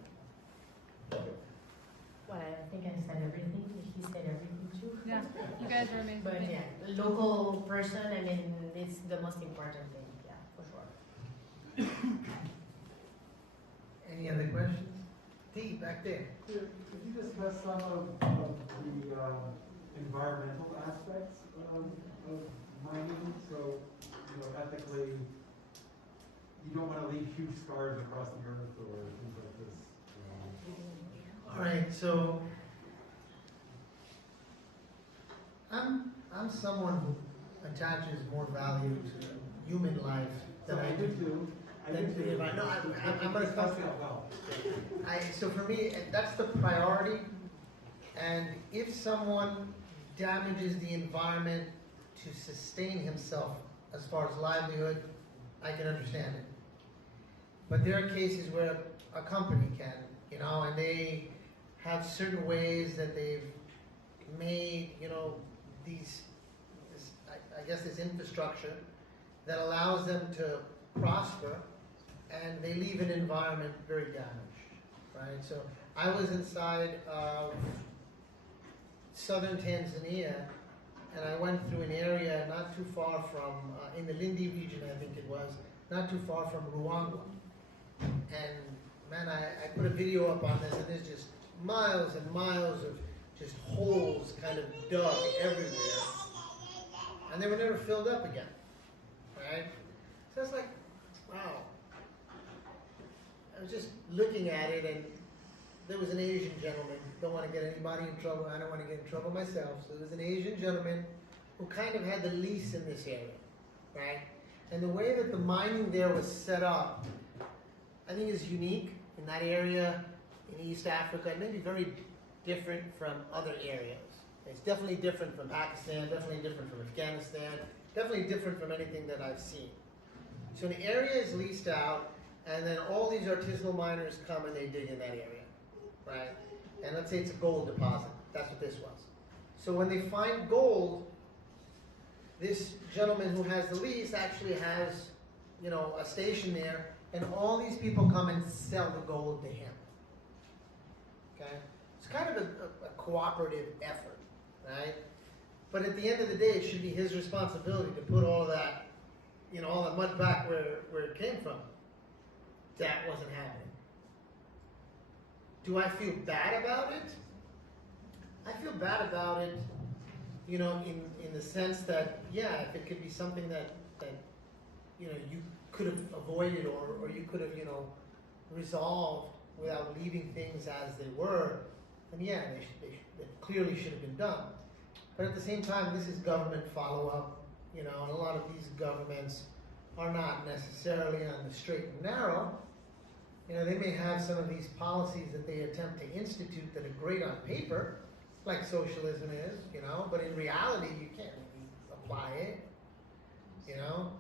Well, I think I said everything. He said everything too. Yeah, you guys are amazing. But yeah, local person, it's the most important thing. Yeah, for sure. Any other questions? D, back there. Could you discuss some of the environmental aspects of mining? So, ethically, you don't want to leave huge scars across the earth or things like this. All right, so I'm someone who attaches more value to human life than I do. Too. I'm going to come to so for me, that's the priority. And if someone damages the environment to sustain himself as far as livelihood, I can understand it. But there are cases where a company can, and they have certain ways that they've made, this infrastructure that allows them to prosper, and they leave an environment very damaged, right? So I was inside of southern Tanzania, and I went through an area not too far from, in the Lindi region, I think it was, not too far from Ruangwa. And man, I put a video up on this, and there's just miles and miles of just holes kind of dug everywhere. And they were never filled up again, right? So it's like, wow. I was just looking at it, and there was an Asian gentleman. Don't want to get anybody in trouble. I don't want to get in trouble myself. So there was an Asian gentleman who kind of had the lease in this area, right? And the way that the mining there was set up, I think is unique in that area in East Africa. It may be very different from other areas. It's definitely different from Pakistan, definitely different from Afghanistan, definitely different from anything that I've seen. So an area is leased out, and then all these artisanal miners come and they dig in that area, right? And let's say it's a gold deposit. That's what this was. So when they find gold, this gentleman who has the lease actually has, you know, a station there, and all these people come and sell the gold to him. Okay? It's kind of a cooperative effort, right? But at the end of the day, it should be his responsibility to put all that, you know, all the mud back where it came from. That wasn't happening. Do I feel bad about it? I feel bad about it, you know, in the sense that, yeah, if it could be something that you know, you could have avoided or you could have, you know, resolved without leaving things as they were, then yeah, they clearly should have been done. But at the same time, this is government follow-up, you know, and a lot of these governments are not necessarily on the straight and narrow. You know, they may have some of these policies that they attempt to institute that are great on paper, like socialism is, you know, but in reality, you can't really apply it, you know.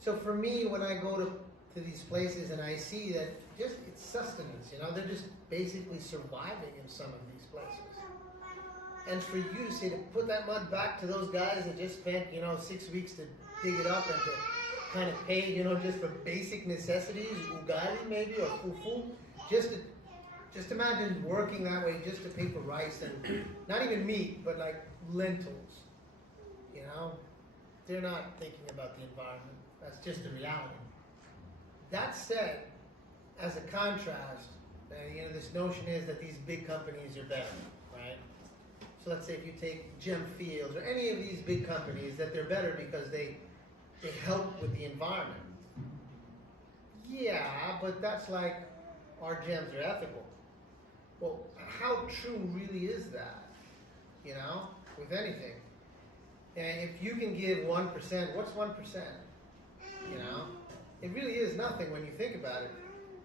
So for me, when I go to these places and I see that just it's sustenance, you know, they're just basically surviving in some of these places. And for you to say to put that mud back to those guys that just spent, you know, 6 weeks to dig it up and to kind of pay, you know, just for basic necessities, ugali maybe, or fufu, just imagine working that way just to pay for rice and not even meat, but like lentils, you know? They're not thinking about the environment. That's just the reality. That said, as a contrast, you know, this notion is that these big companies are better, right? So let's say if you take Gem Fields or any of these big companies, that they're better because they help with the environment. Yeah, but that's like our gems are ethical. Well, how true really is that? You know, with anything. And if you can give 1%, what's 1%? You know, it really is nothing when you think about it.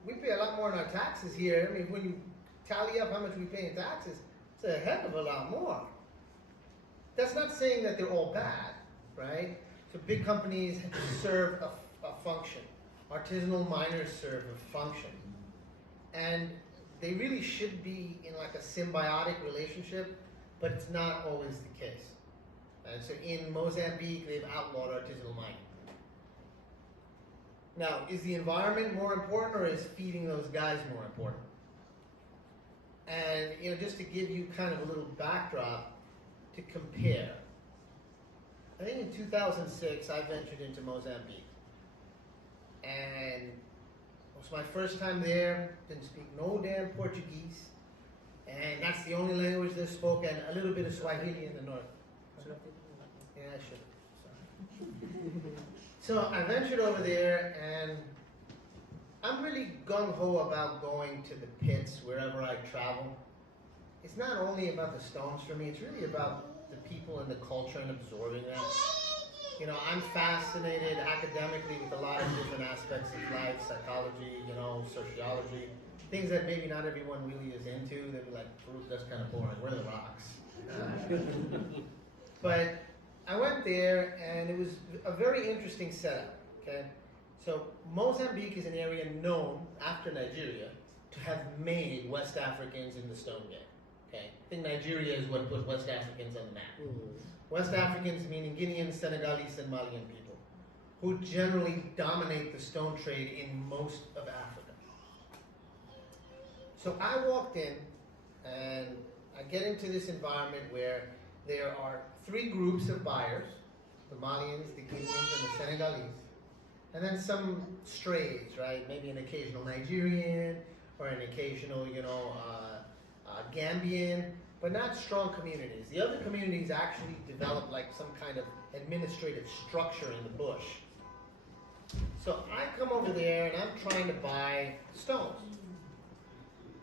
We pay a lot more in our taxes here. I mean, when you tally up how much we pay in taxes, it's a heck of a lot more. That's not saying that they're all bad, right? So big companies serve a function. Artisanal miners serve a function. And they really should be in like a symbiotic relationship, but it's not always the case. So in Mozambique, they've outlawed artisanal mining. Now, is the environment more important or is feeding those guys more important? And, you know, just to give you kind of a little backdrop to compare. I think in 2006, I ventured into Mozambique. And it was my first time there, didn't speak no damn Portuguese. And that's the only language they spoke, and a little bit of Swahili in the north. Yeah, I should. So I ventured over there, and I'm really gung-ho about going to the pits wherever I travel. It's not only about the stones for me, it's really about the people and the culture and absorbing that. You know, I'm fascinated academically with a lot of different aspects of life, psychology, you know, sociology, things that maybe not everyone really is into. They'd be like, Farooq, that's kind of boring. Where are the rocks? But I went there, and it was a very interesting setup, okay? So Mozambique is an area known, after Nigeria, to have made West Africans in the stone game, okay? I think Nigeria is what put West Africans on the map. West Africans meaning Guineans, Senegalese, and Malian people, who generally dominate the stone trade in most of Africa. So I walked in, and I get into this environment where there are 3 groups of buyers, the Malians, the Guineans, and the Senegalese. And then some strays, right? Maybe an occasional Nigerian, or an occasional, you know, Gambian, but not strong communities. The other communities actually developed like some kind of administrative structure in the bush. So I come over there and I'm trying to buy stones.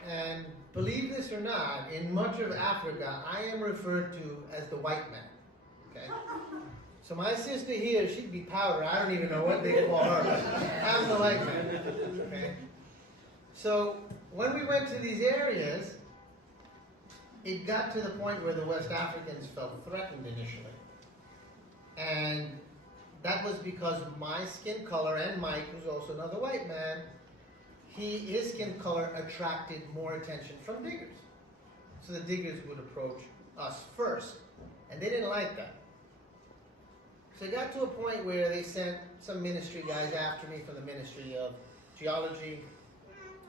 And believe this or not, in much of Africa, I am referred to as the white man, okay? So my sister here, she'd be powder. I don't even know what they call her. I'm the white man, okay? So when we went to these areas, it got to the point where the West Africans felt threatened initially. And that was because my skin color and Mike, who's also another white man, his skin color attracted more attention from diggers. So the diggers would approach us first. And they didn't like that. So it got to a point where they sent some ministry guys after me from the Ministry of Geology.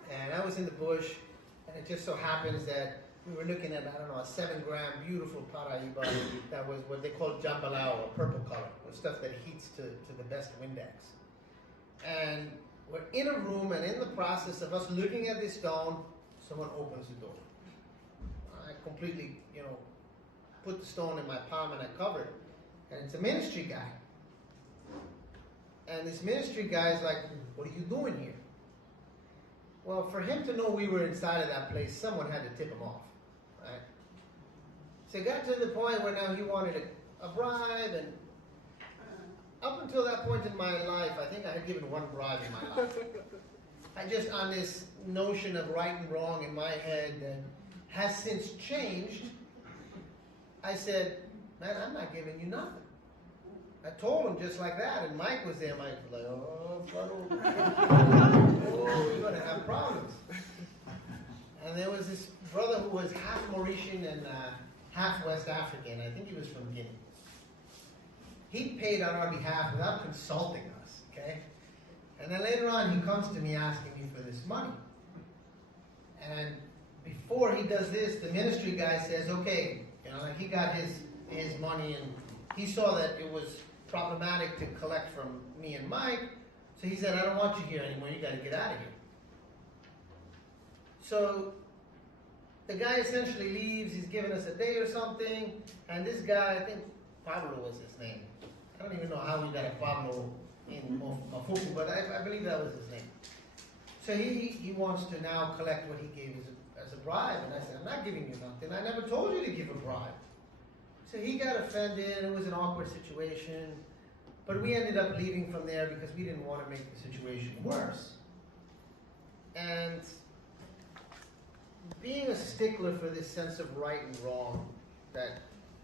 And I was in the bush, and it just so happens that we were looking at, I don't know, a 7-gram beautiful Paraiba that was what they call jambalao, or purple color, or stuff that heats to the best Windex. And we're in a room, and in the process of us looking at this stone, someone opens the door. I completely, put the stone in my palm and I cover it. And it's a ministry guy. And this ministry guy is like, "What are you doing here?" Well, for him to know we were inside of that place, someone had to tip him off, right? So it got to the point where now he wanted a bribe, and up until that point in my life, I think I had given one bribe in my life. I just, on this notion of right and wrong in my head that has since changed, I said, "Man, I'm not giving you nothing." I told him just like that, and Mike was there. Mike was like, "Oh, Farooq, oh, we're going to have problems." And there was this brother who was half Mauritian and half West African. I think he was from Guinea. He paid on our behalf without consulting us, okay? And then later on, he comes to me asking me for this money. And before he does this, the ministry guy says, "Okay," like he got his money, and he saw that it was problematic to collect from me and Mike, so he said, "I don't want you here anymore, you gotta get out of here." So the guy essentially leaves, he's given us a day or something, and this guy, I think Pablo was his name. I don't even know how we got a Pablo in Mafuku, but I believe that was his name. So he wants to now collect what he gave as a bribe, and I said, "I'm not giving you nothing, I never told you to give a bribe." So he got offended, and it was an awkward situation, but we ended up leaving from there because we didn't want to make the situation worse. And being a stickler for this sense of right and wrong that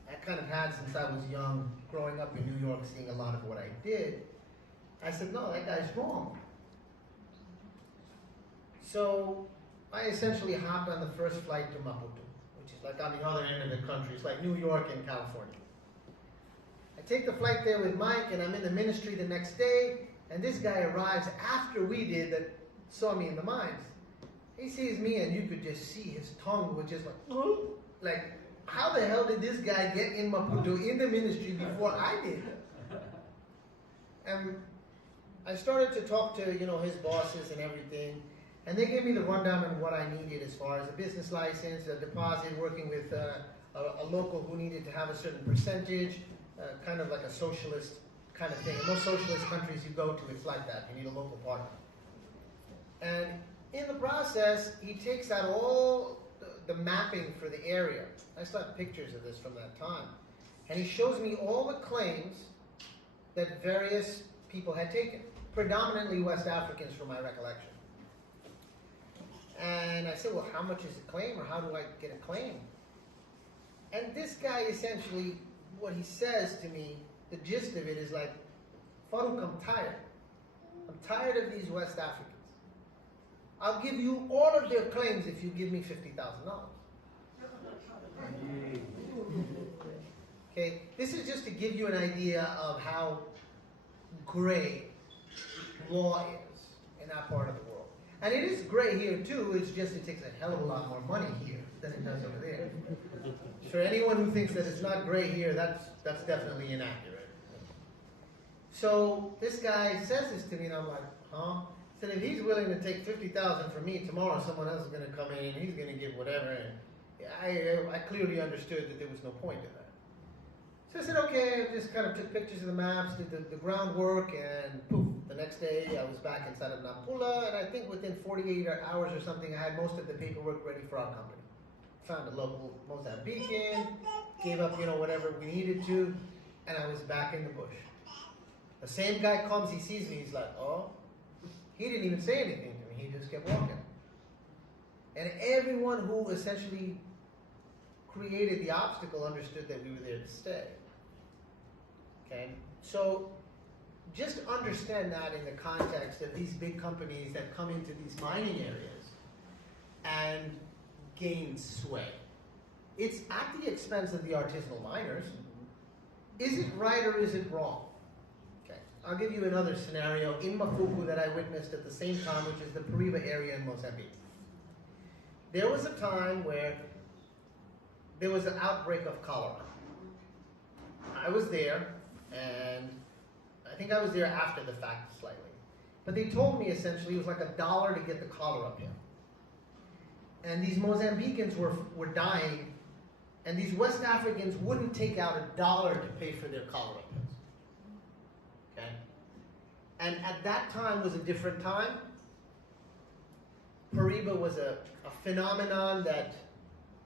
I kind of had since I was young, growing up in New York, seeing a lot of what I did, I said, "No, that guy's wrong." So I essentially hopped on the first flight to Maputo, which is like on the other end of the country. It's like New York and California. I take the flight there with Mike, and I'm in the ministry the next day, and this guy arrives after we did that saw me in the mines. He sees me, and you could just see his tongue was just like, how the hell did this guy get in Maputo in the ministry before I did? And I started to talk to, his bosses and everything, and they gave me the rundown on what I needed as far as a business license, a deposit, working with a local who needed to have a certain percentage, kind of like a socialist kind of thing. In most socialist countries you go to, it's like that. You need a local partner. And in the process, he takes out all the mapping for the area. I still have pictures of this from that time. And he shows me all the claims that various people had taken, predominantly West Africans from my recollection. And I said, "Well, how much is a claim, or how do I get a claim?" And this guy essentially, what he says to me, the gist of it is like, "Farooq, I'm tired. I'm tired of these West Africans. I'll give you all of their claims if you give me $50,000. Okay, this is just to give you an idea of how gray law is in that part of the world. And it is gray here too, it's just it takes a hell of a lot more money here than it does over there. For anyone who thinks that it's not gray here, that's definitely inaccurate. So this guy says this to me, and I'm like, huh? He said, if he's willing to take $50,000 from me, tomorrow someone else is going to come in and he's going to give whatever. And I clearly understood that there was no point in that. So I said, okay, I just kind of took pictures of the maps, did the groundwork, and poof, the next day I was back inside of Nampula, and I think within 48 hours or something, I had most of the paperwork ready for our company. Found a local Mozambican, gave up, whatever we needed to, and I was back in the bush. The same guy comes, he sees me, he's like, oh. He didn't even say anything to me, he just kept walking. And everyone who essentially created the obstacle understood that we were there to stay. Okay? So just understand that in the context of these big companies that come into these mining areas and gain sway. It's at the expense of the artisanal miners. Is it right or is it wrong? Okay, I'll give you another scenario in Mafuku that I witnessed at the same time, which is the Pariba area in Mozambique. There was a time where there was an outbreak of cholera. I was there, and I think I was there after the fact slightly. But they told me essentially it was like $1 to get the cholera pill. And these Mozambicans were dying, and these West Africans wouldn't take out $1 to pay for their cholera pills. Okay? And at that time was a different time. Pariba was a phenomenon that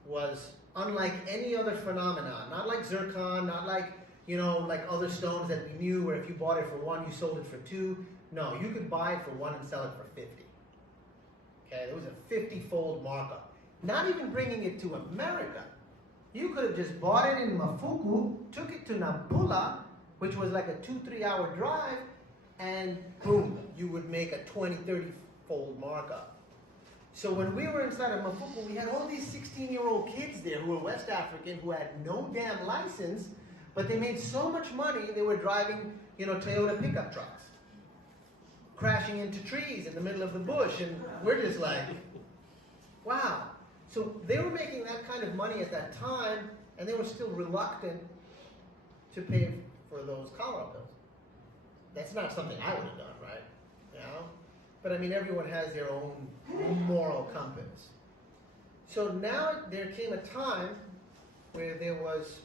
was unlike any other phenomenon. Not like zircon, not like, like other stones that we knew where if you bought it for 1, you sold it for 2. No, you could buy it for 1 and sell it for 50. Okay, there was a 50-fold markup. Not even bringing it to America. You could have just bought it in Mafuku, took it to Nampula, which was like a 2-3 hour drive, and boom, you would make a 20, 30-fold markup. So when we were inside of Mafuku, we had all these 16-year-old kids there who were West African, who had no damn license, but they made so much money, they were driving, Toyota pickup trucks, crashing into trees in the middle of the bush, and we're just like, wow. So they were making that kind of money at that time, and they were still reluctant to pay for those cholera pills. That's not something I would have done, right? But I mean, everyone has their own moral compass. So now there came a time where there was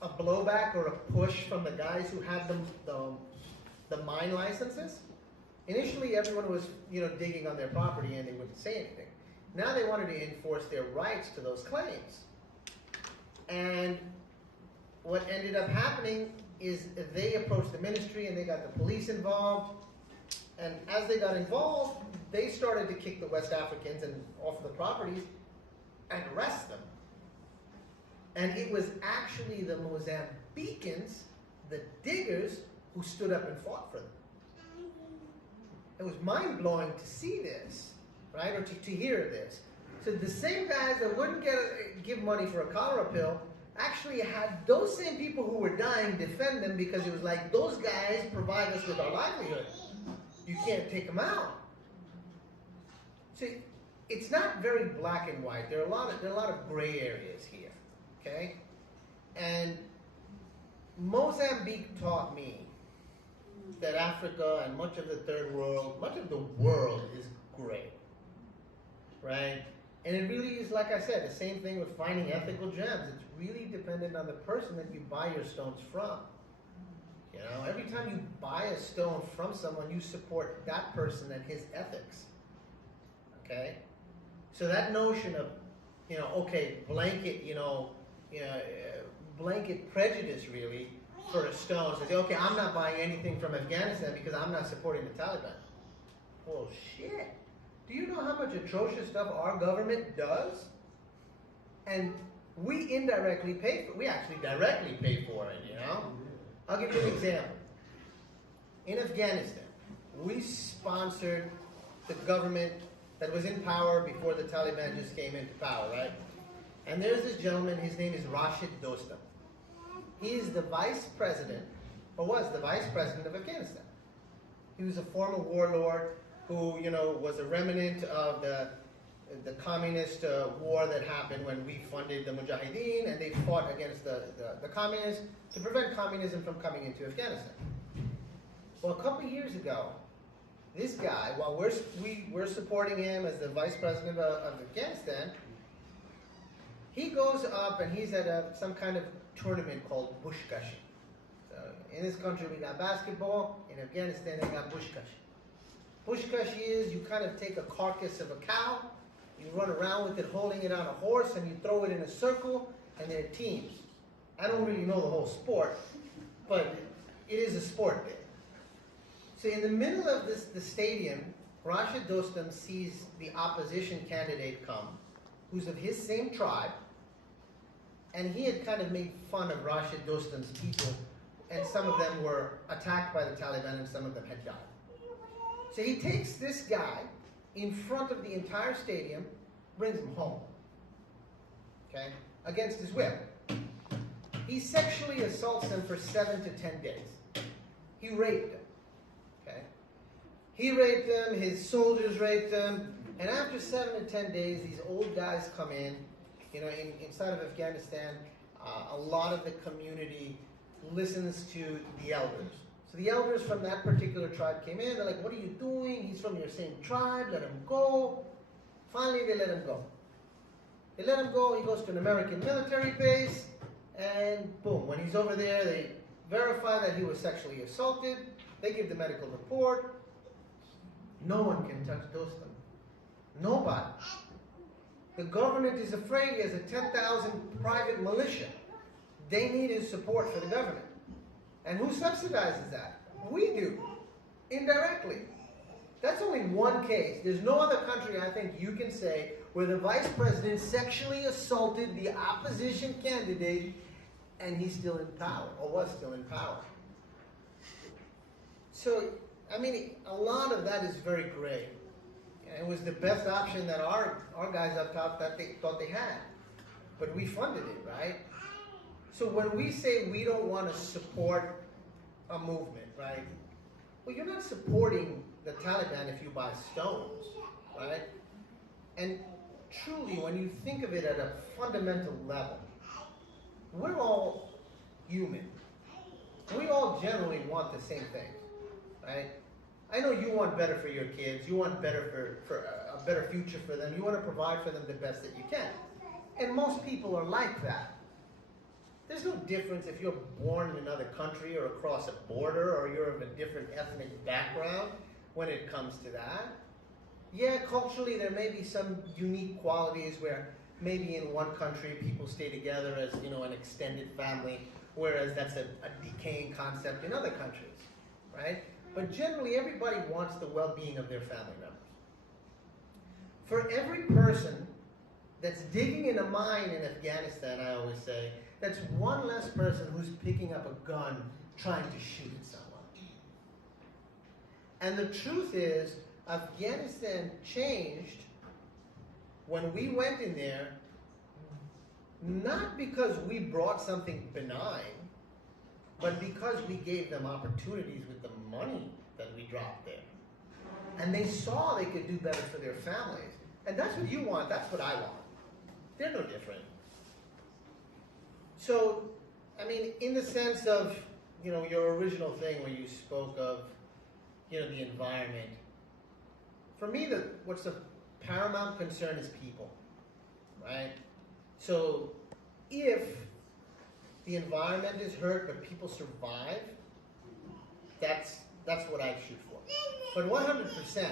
a blowback or a push from the guys who had the mine licenses. Initially, everyone was, digging on their property and they wouldn't say anything. Now they wanted to enforce their rights to those claims. And what ended up happening is they approached the ministry and they got the police involved. And as they got involved, they started to kick the West Africans and off the properties and arrest them. And it was actually the Mozambicans, the diggers, who stood up and fought for them. It was mind-blowing to see this, right, or to hear this. So the same guys that wouldn't give money for a cholera pill actually had those same people who were dying defend them, because it was like, those guys provide us with our livelihood. You can't take them out. So it's not very black and white. There are a lot of gray areas here, okay? And Mozambique taught me that Africa and much of the third world, much of the world is gray, right? And it really is, like I said, the same thing with finding ethical gems. It's really dependent on the person that you buy your stones from. Every time you buy a stone from someone, you support that person and his ethics, okay? So that notion of, blanket prejudice really for a stone, says, okay, I'm not buying anything from Afghanistan because I'm not supporting the Taliban. Bullshit. Do you know how much atrocious stuff our government does? And we indirectly pay for it. We actually directly pay for it, I'll give you an example. In Afghanistan, we sponsored the government that was in power before the Taliban just came into power, right? And there's this gentleman, his name is Rashid Dostum. He is the vice president, or was the vice president of Afghanistan. He was a former warlord who, was a remnant of the communist war that happened when we funded the Mujahideen, and they fought against the communists to prevent communism from coming into Afghanistan. Well, a couple of years ago, this guy, while we're supporting him as the vice president of Afghanistan, he goes up and he's at some kind of tournament called bushkashi. So in this country we got basketball, in Afghanistan they got bushkashi. Bushkashi is you kind of take a carcass of a cow, you run around with it holding it on a horse, and you throw it in a circle, and they're teams. I don't really know the whole sport, but it is a sport there. So in the middle of the stadium, Rashid Dostum sees the opposition candidate come, who's of his same tribe, and he had kind of made fun of Rashid Dostum's people, and some of them were attacked by the Taliban and some of them had died. So he takes this guy in front of the entire stadium, brings him home, okay, against his will. He sexually assaults him for 7 to 10 days. He raped him, okay? He raped them, his soldiers raped them, and after 7 to 10 days, these old guys come in. You know, inside of Afghanistan, a lot of the community listens to the elders. So the elders from that particular tribe came in, they're like, what are you doing? He's from your same tribe, let him go. Finally, they let him go. They let him go, he goes to an American military base, and boom, when he's over there, they verify that he was sexually assaulted, they give the medical report. No one can touch Dostum. Nobody. The government is afraid he has a 10,000 private militia. They need his support for the government. And who subsidizes that? We do, indirectly. That's only one case. There's no other country, I think, you can say where the vice president sexually assaulted the opposition candidate and he's still in power, or was still in power. So, I mean, a lot of that is very gray. And it was the best option that our guys up top that they thought they had. But we funded it, right? So when we say we don't want to support a movement, right? Well, you're not supporting the Taliban if you buy stones, right? And truly, when you think of it at a fundamental level, we're all human. We all generally want the same thing, right? I know you want better for your kids. You want better for a better future for them. You want to provide for them the best that you can. And most people are like that. There's no difference if you're born in another country or across a border or you're of a different ethnic background when it comes to that. Yeah, culturally there may be some unique qualities where maybe in one country people stay together as, you know, an extended family, whereas that's a decaying concept in other countries, right? But generally everybody wants the well-being of their family members. For every person that's digging in a mine in Afghanistan, I always say, that's one less person who's picking up a gun trying to shoot at someone. And the truth is, Afghanistan changed when we went in there, not because we brought something benign, but because we gave them opportunities with the money that we dropped there. And they saw they could do better for their families. And that's what you want, that's what I want. They're no different. So, I mean, in the sense of, you know, your original thing where you spoke of, you know, the environment, for me, what's the paramount concern is people, right? So, if the environment is hurt but people survive, that's what I shoot for. But 100%,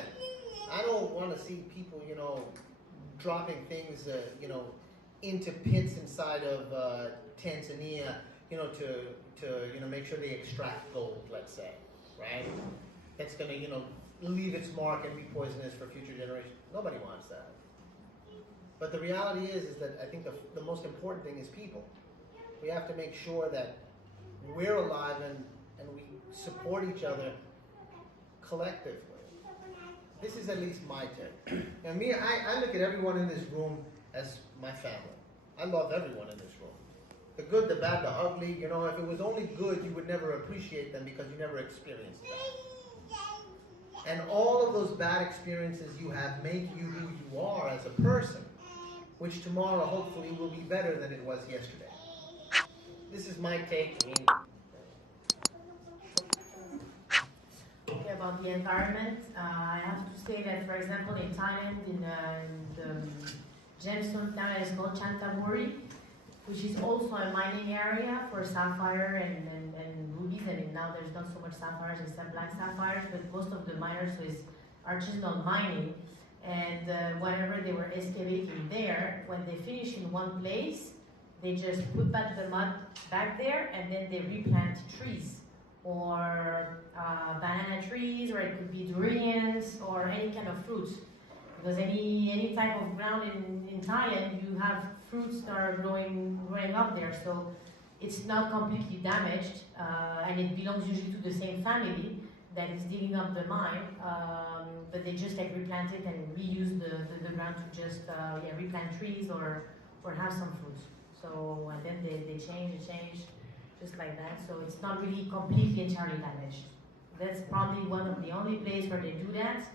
I don't want to see people, you know, dropping things, you know, into pits inside of Tanzania, you know, to you know, make sure they extract gold, let's say, right? That's going to, you know, leave its mark and be poisonous for future generations. Nobody wants that. But the reality is that I think the most important thing is people. We have to make sure that we're alive and we support each other collectively. This is at least my take. And me, I look at everyone in this room as my family. I love everyone in this room. The good, the bad, the ugly. You know, if it was only good, you would never appreciate them because you never experienced them. And all of those bad experiences you have make you who you are as a person, which tomorrow hopefully will be better than it was yesterday. This is my take. Okay, about the environment, I have to say that, for example, in Thailand, in the gemstone town is called Chantaburi, which is also a mining area for sapphire and rubies. I mean, now there's not so much sapphires except black sapphires, but most of the miners are just on mining. And whatever they were excavating there, when they finish in one place, they just put back the mud back there and then they replant trees or banana trees, or it could be durians, or any kind of fruits. Because any type of ground in Thailand, you have fruits that are growing up there. So it's not completely damaged, and it belongs usually to the same family that is digging up the mine, but they just like replant it and reuse the ground to just replant trees or have some fruits. So and then they change just like that. So it's not really completely entirely damaged. That's probably one of the only places where they do that.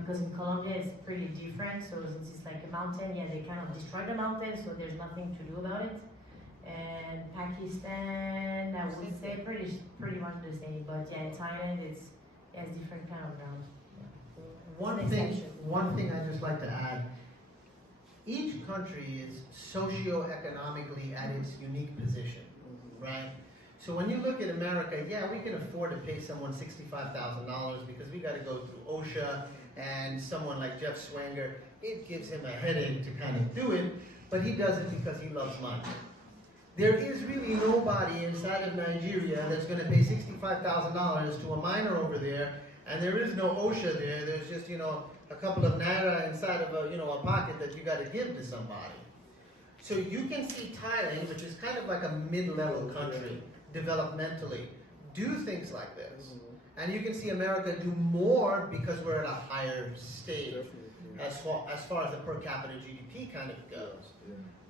Because in Colombia it's pretty different. So since it's like a mountain, yeah, they kind of destroy the mountain, so there's nothing to do about it. And Pakistan, I would say pretty much the same. But yeah, in Thailand it's different kind of ground. One thing I just like to add. Each country is socio-economically at its unique position, right? So when you look at America, yeah, we can afford to pay someone $65,000 because we got to go through OSHA, and someone like Jeff Swanger, it gives him a headache to kind of do it, but he does it because he loves money. There is really nobody inside of Nigeria that's going to pay $65,000 to a miner over there, and there is no OSHA there. There's just, a couple of naira inside of a pocket that you got to give to somebody. So you can see Thailand, which is kind of like a mid-level country, developmentally, do things like this. And you can see America do more because we're at a higher stage as far as the per capita GDP kind of goes.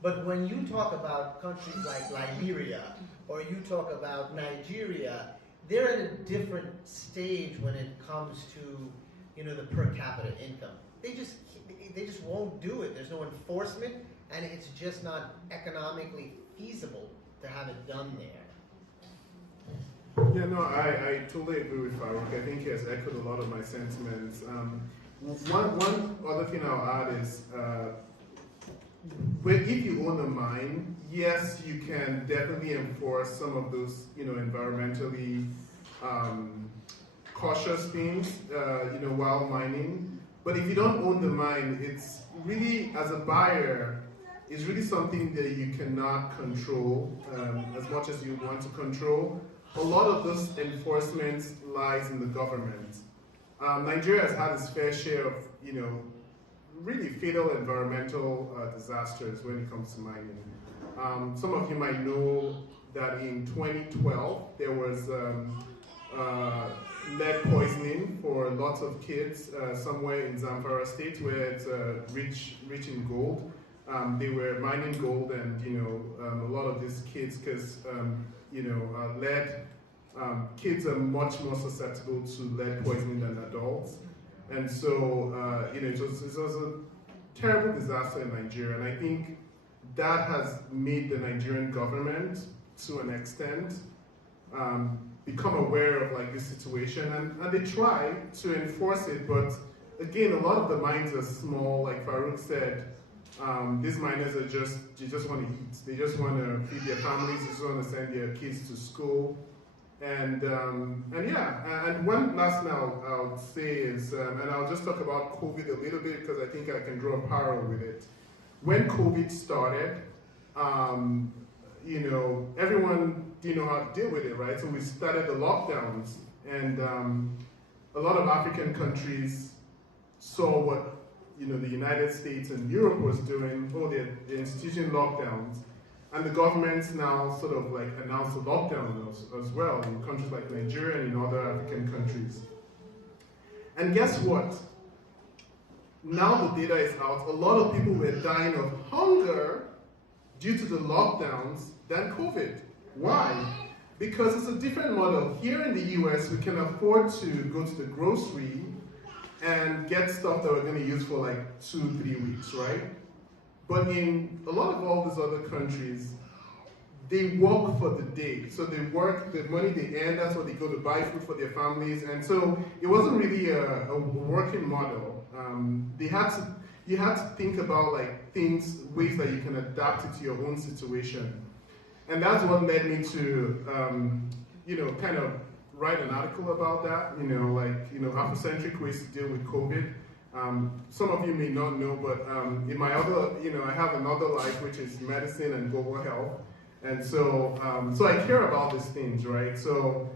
But when you talk about countries like Liberia or you talk about Nigeria, they're at a different stage when it comes to the per capita income. They just won't do it. There's no enforcement, and it's just not economically feasible to have it done there. Yeah, no, I totally agree with Farooq. I think he has echoed a lot of my sentiments. One other thing I'll add is, if you own a mine, yes, you can definitely enforce some of those, environmentally cautious things, while mining. But if you don't own the mine, it's really, as a buyer, it's really something that you cannot control as much as you want to control. A lot of those enforcement lies in the government. Nigeria has had its fair share of, really fatal environmental disasters when it comes to mining. Some of you might know that in 2012 there was lead poisoning for lots of kids somewhere in Zamfara State, where it's rich in gold. They were mining gold, and a lot of these kids, because lead, kids are much more susceptible to lead poisoning than adults, and so it was a terrible disaster in Nigeria, and I think that has made the Nigerian government, to an extent, become aware of this situation, and they try to enforce it. But again, a lot of the mines are small, like Farooq said. These miners they just want to eat. They just want to feed their families. They just want to send their kids to school, and one last thing I'll say is, and I'll just talk about COVID a little bit because I think I can draw a parallel with it. When COVID started, everyone didn't know how to deal with it, right? So we started the lockdowns, and a lot of African countries saw what the United States and Europe was doing. They're instituting lockdowns, and the governments now sort of announced a lockdown as well in countries like Nigeria and in other African countries. And guess what? Now the data is out. A lot of people were dying of hunger due to the lockdowns than COVID. Why? Because it's a different model. Here in the US, we can afford to go to the grocery and get stuff that we're going to use for 2-3 weeks, right? But in a lot of all these other countries, they work for the day. So they work, the money they earn, that's what they go to buy food for their families. And so it wasn't really a working model. You had to think about ways that you can adapt it to your own situation. And that's what led me to, kind of write an article about that, Afrocentric ways to deal with COVID. Some of you may not know, but in my other, I have another life, which is medicine and global health. And so, so I care about these things, right? So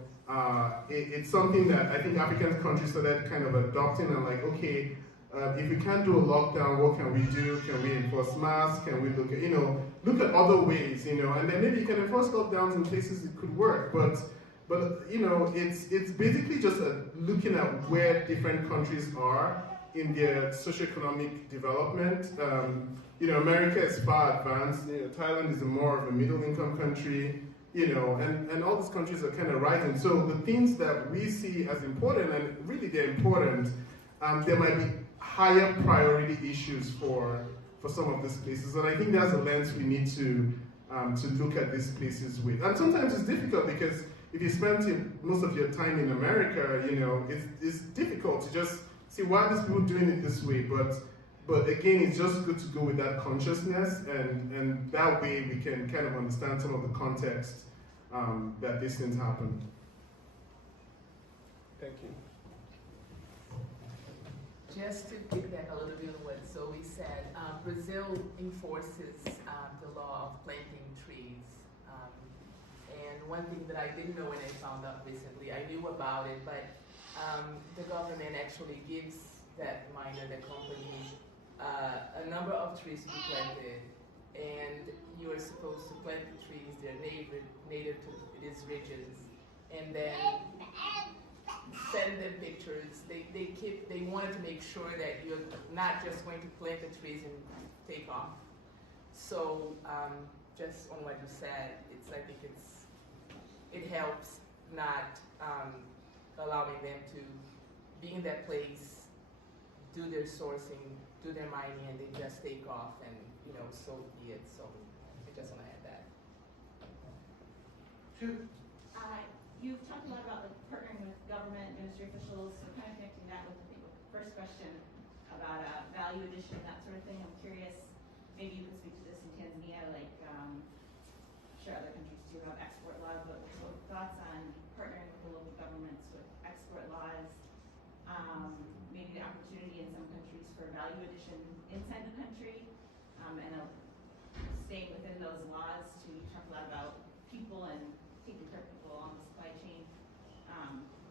it's something that I think African countries started kind of adopting and like, okay, if we can't do a lockdown, what can we do? Can we enforce masks? Can we look at, look at other ways, and then maybe you can enforce lockdowns in places it could work. But it's basically just looking at where different countries are in their socioeconomic development. America is far advanced. Thailand is more of a middle-income country. And all these countries are kind of rising. So the things that we see as important, and really they're important, there might be higher priority issues for some of these places. And I think that's a lens we need to look at these places with. And sometimes it's difficult because if you spend most of your time in America, it's difficult to just see why are these people doing it this way. But again, it's just good to go with that consciousness, and that way we can kind of understand some of the context that these things happen. Thank you. Just to piggyback a little bit on what Zoe said, Brazil enforces the law of planting trees. And one thing that I didn't know when I found out recently, I knew about it, but the government actually gives that miner, the company, a number of trees to be planted, and you are supposed to plant the trees. They're native to these regions, and then send them pictures. They wanted to make sure that you're not just going to plant the trees and take off. So just on what you said, I think it helps not allowing them to be in that place, do their sourcing, do their mining, and they just take off, and so be it. So I just want to add that. Sure. You've talked a lot about partnering with government, ministry officials, so kind of connecting that with the first question about value addition, that sort of thing. I'm curious, maybe you could speak to this in Tanzania, like I'm sure other countries do have export laws, but what thoughts on partnering with the local governments with export laws, maybe the opportunity in some countries for value addition inside the country, and staying within those laws. You talk a lot about people and taking care of people on the supply chain,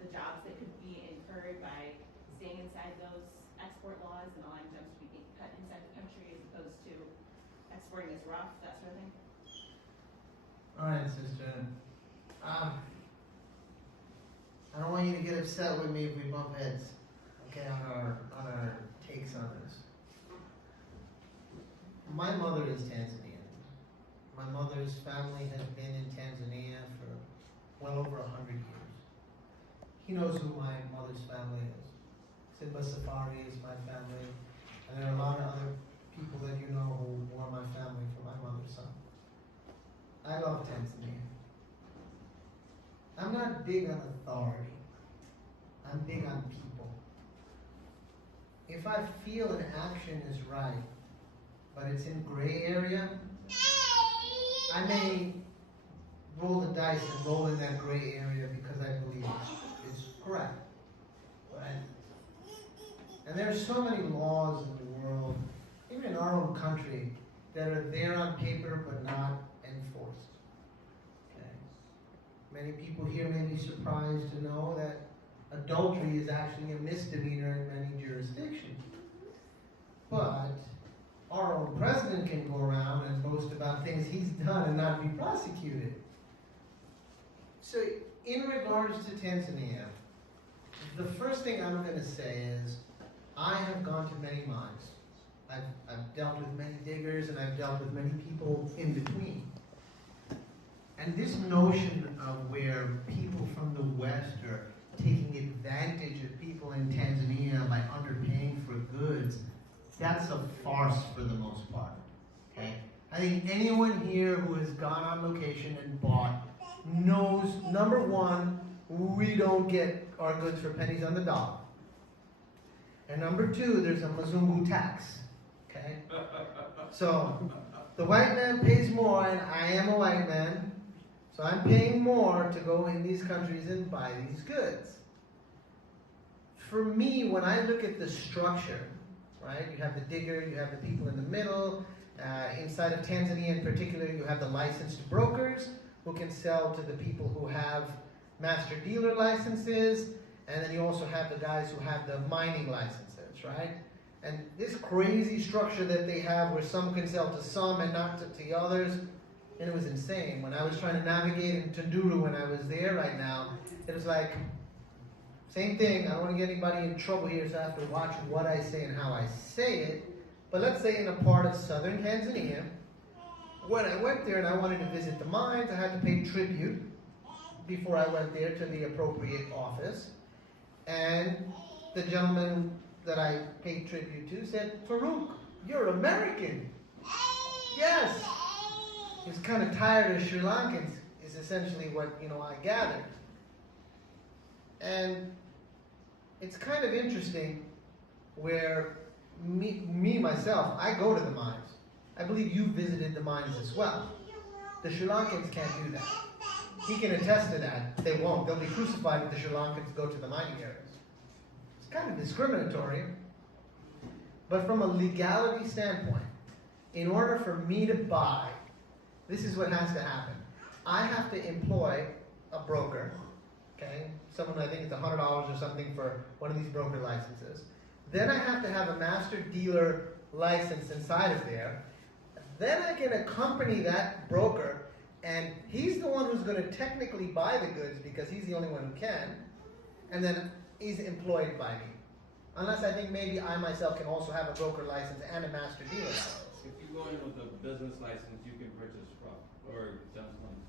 the jobs that could be incurred by staying inside those export laws and allowing gems to be cut inside the country as opposed to exporting as rough, that sort of thing. All right, sister. I don't want you to get upset with me if we bump heads, okay, on our takes on this. My mother is Tanzanian. My mother's family has been in Tanzania for well over 100 years. He knows who my mother's family is. Simba Safari is my family, and there are a lot of other people that you know who are my family from my mother's side. I love Tanzania. I'm not big on authority. I'm big on people. If I feel an action is right, but it's in gray area, I may roll the dice and roll in that gray area because I believe it's correct, right? And there's so many laws in the world, even in our own country, that are there on paper but not enforced. Okay. Many people here may be surprised to know that adultery is actually a misdemeanor in many jurisdictions. But our own president can go around and boast about things he's done and not be prosecuted. So in regards to Tanzania, the first thing I'm going to say is I have gone to many mines. I've dealt with many diggers and I've dealt with many people in between. And this notion of where people from the West are taking advantage of people in Tanzania by underpaying for goods, that's a farce for the most part, okay? I think anyone here who has gone on location and bought knows, number one, we don't get our goods for pennies on the dollar. And number two, there's a Mzungu tax, okay? So, the white man pays more, and I am a white man, so I'm paying more to go in these countries and buy these goods. For me, when I look at the structure right? You have the digger, you have the people in the middle. Inside of Tanzania in particular, you have the licensed brokers who can sell to the people who have master dealer licenses, and then you also have the guys who have the mining licenses, right? And this crazy structure that they have where some can sell to some and not to the others, and it was insane. When I was trying to navigate in Tunduru when I was there right now, it was like, same thing. I don't want to get anybody in trouble here, so I have to watch what I say and how I say it. But let's say in a part of southern Tanzania, when I went there and I wanted to visit the mines, I had to pay tribute before I went there to the appropriate office. And the gentleman that I paid tribute to said, "Farooq, you're American." Yes. He was kind of tired of Sri Lankans, is essentially what, I gathered. And it's kind of interesting where me myself, I go to the mines. I believe you visited the mines as well. The Sri Lankans can't do that. He can attest to that. They won't. They'll be crucified if the Sri Lankans go to the mining areas. It's kind of discriminatory. But from a legality standpoint, in order for me to buy, this is what has to happen. I have to employ a broker, okay? Someone, I think it's $100 or something for one of these broker licenses. Then I have to have a master dealer license inside of there. Then I can accompany that broker, and he's the one who's going to technically buy the goods because he's the only one who can, and then he's employed by me. Unless I think maybe I myself can also have a broker license and a master dealer license. If you go in with a business license, you can purchase rock or gemstones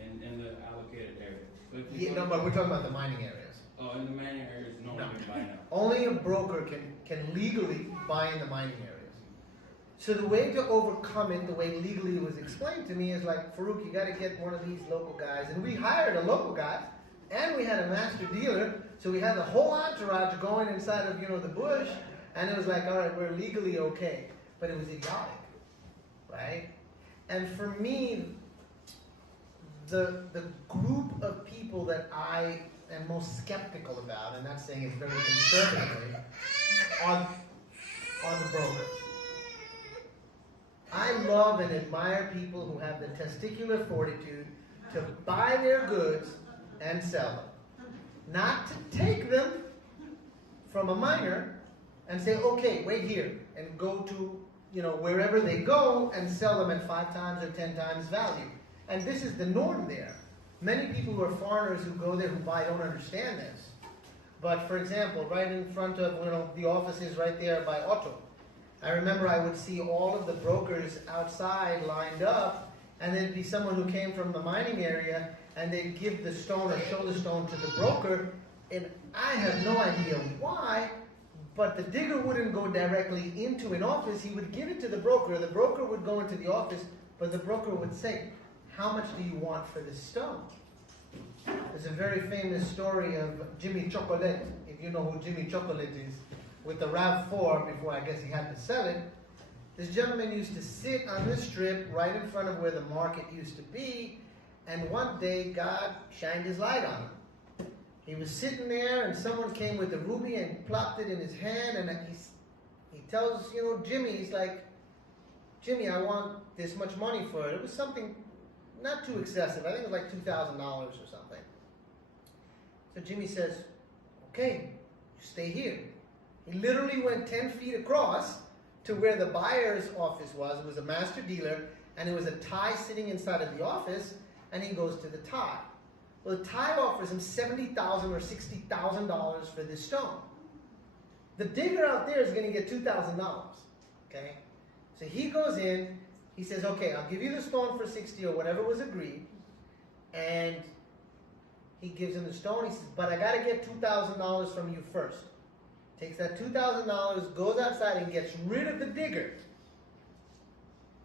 in the allocated area. So if you But we're talking about the mining areas. Oh, in the mining areas, no one can buy now. Only a broker can legally buy in the mining areas. So the way to overcome it, the way legally it was explained to me, is like, Farooq, you got to get one of these local guys. And we hired a local guy, and we had a master dealer, so we had the whole entourage going inside of, the bush, and it was like, all right, we're legally okay. But it was idiotic, right? And for me, the group of people that I am most skeptical about, and that's saying it very conservatively, are the brokers. I love and admire people who have the testicular fortitude to buy their goods and sell them. Not to take them from a miner and say, okay, wait here, and go to, wherever they go and sell them at 5 times or 10 times value. And this is the norm there. Many people who are foreigners who go there who buy don't understand this. But for example, right in front of, the offices right there by Otto, I remember I would see all of the brokers outside lined up, and there'd be someone who came from the mining area, and they'd give the stone or show the stone to the broker, and I have no idea why, but the digger wouldn't go directly into an office. He would give it to the broker would go into the office, but the broker would say, "How much do you want for this stone?" There's a very famous story of Jimmy Chocolate, if you know who Jimmy Chocolate is, with the RAV4 before I guess he had to sell it. This gentleman used to sit on the strip right in front of where the market used to be, and one day God shined his light on him. He was sitting there, and someone came with a ruby and plopped it in his hand, and he tells, Jimmy, he's like, "Jimmy, I want this much money for it." It was something not too excessive. I think it was like $2,000 or something. So Jimmy says, "Okay, you stay here." He literally went 10 feet across to where the buyer's office was. It was a master dealer, and it was a Thai sitting inside of the office, and he goes to the Thai. Well, the Thai offers him $70,000 or $60,000 for this stone. The digger out there is going to get $2,000, okay? So he goes in, he says, "Okay, I'll give you the stone for 60 or whatever was agreed," and he gives him the stone. He says, "But I got to get $2,000 from you first." Takes that $2,000, goes outside and gets rid of the digger.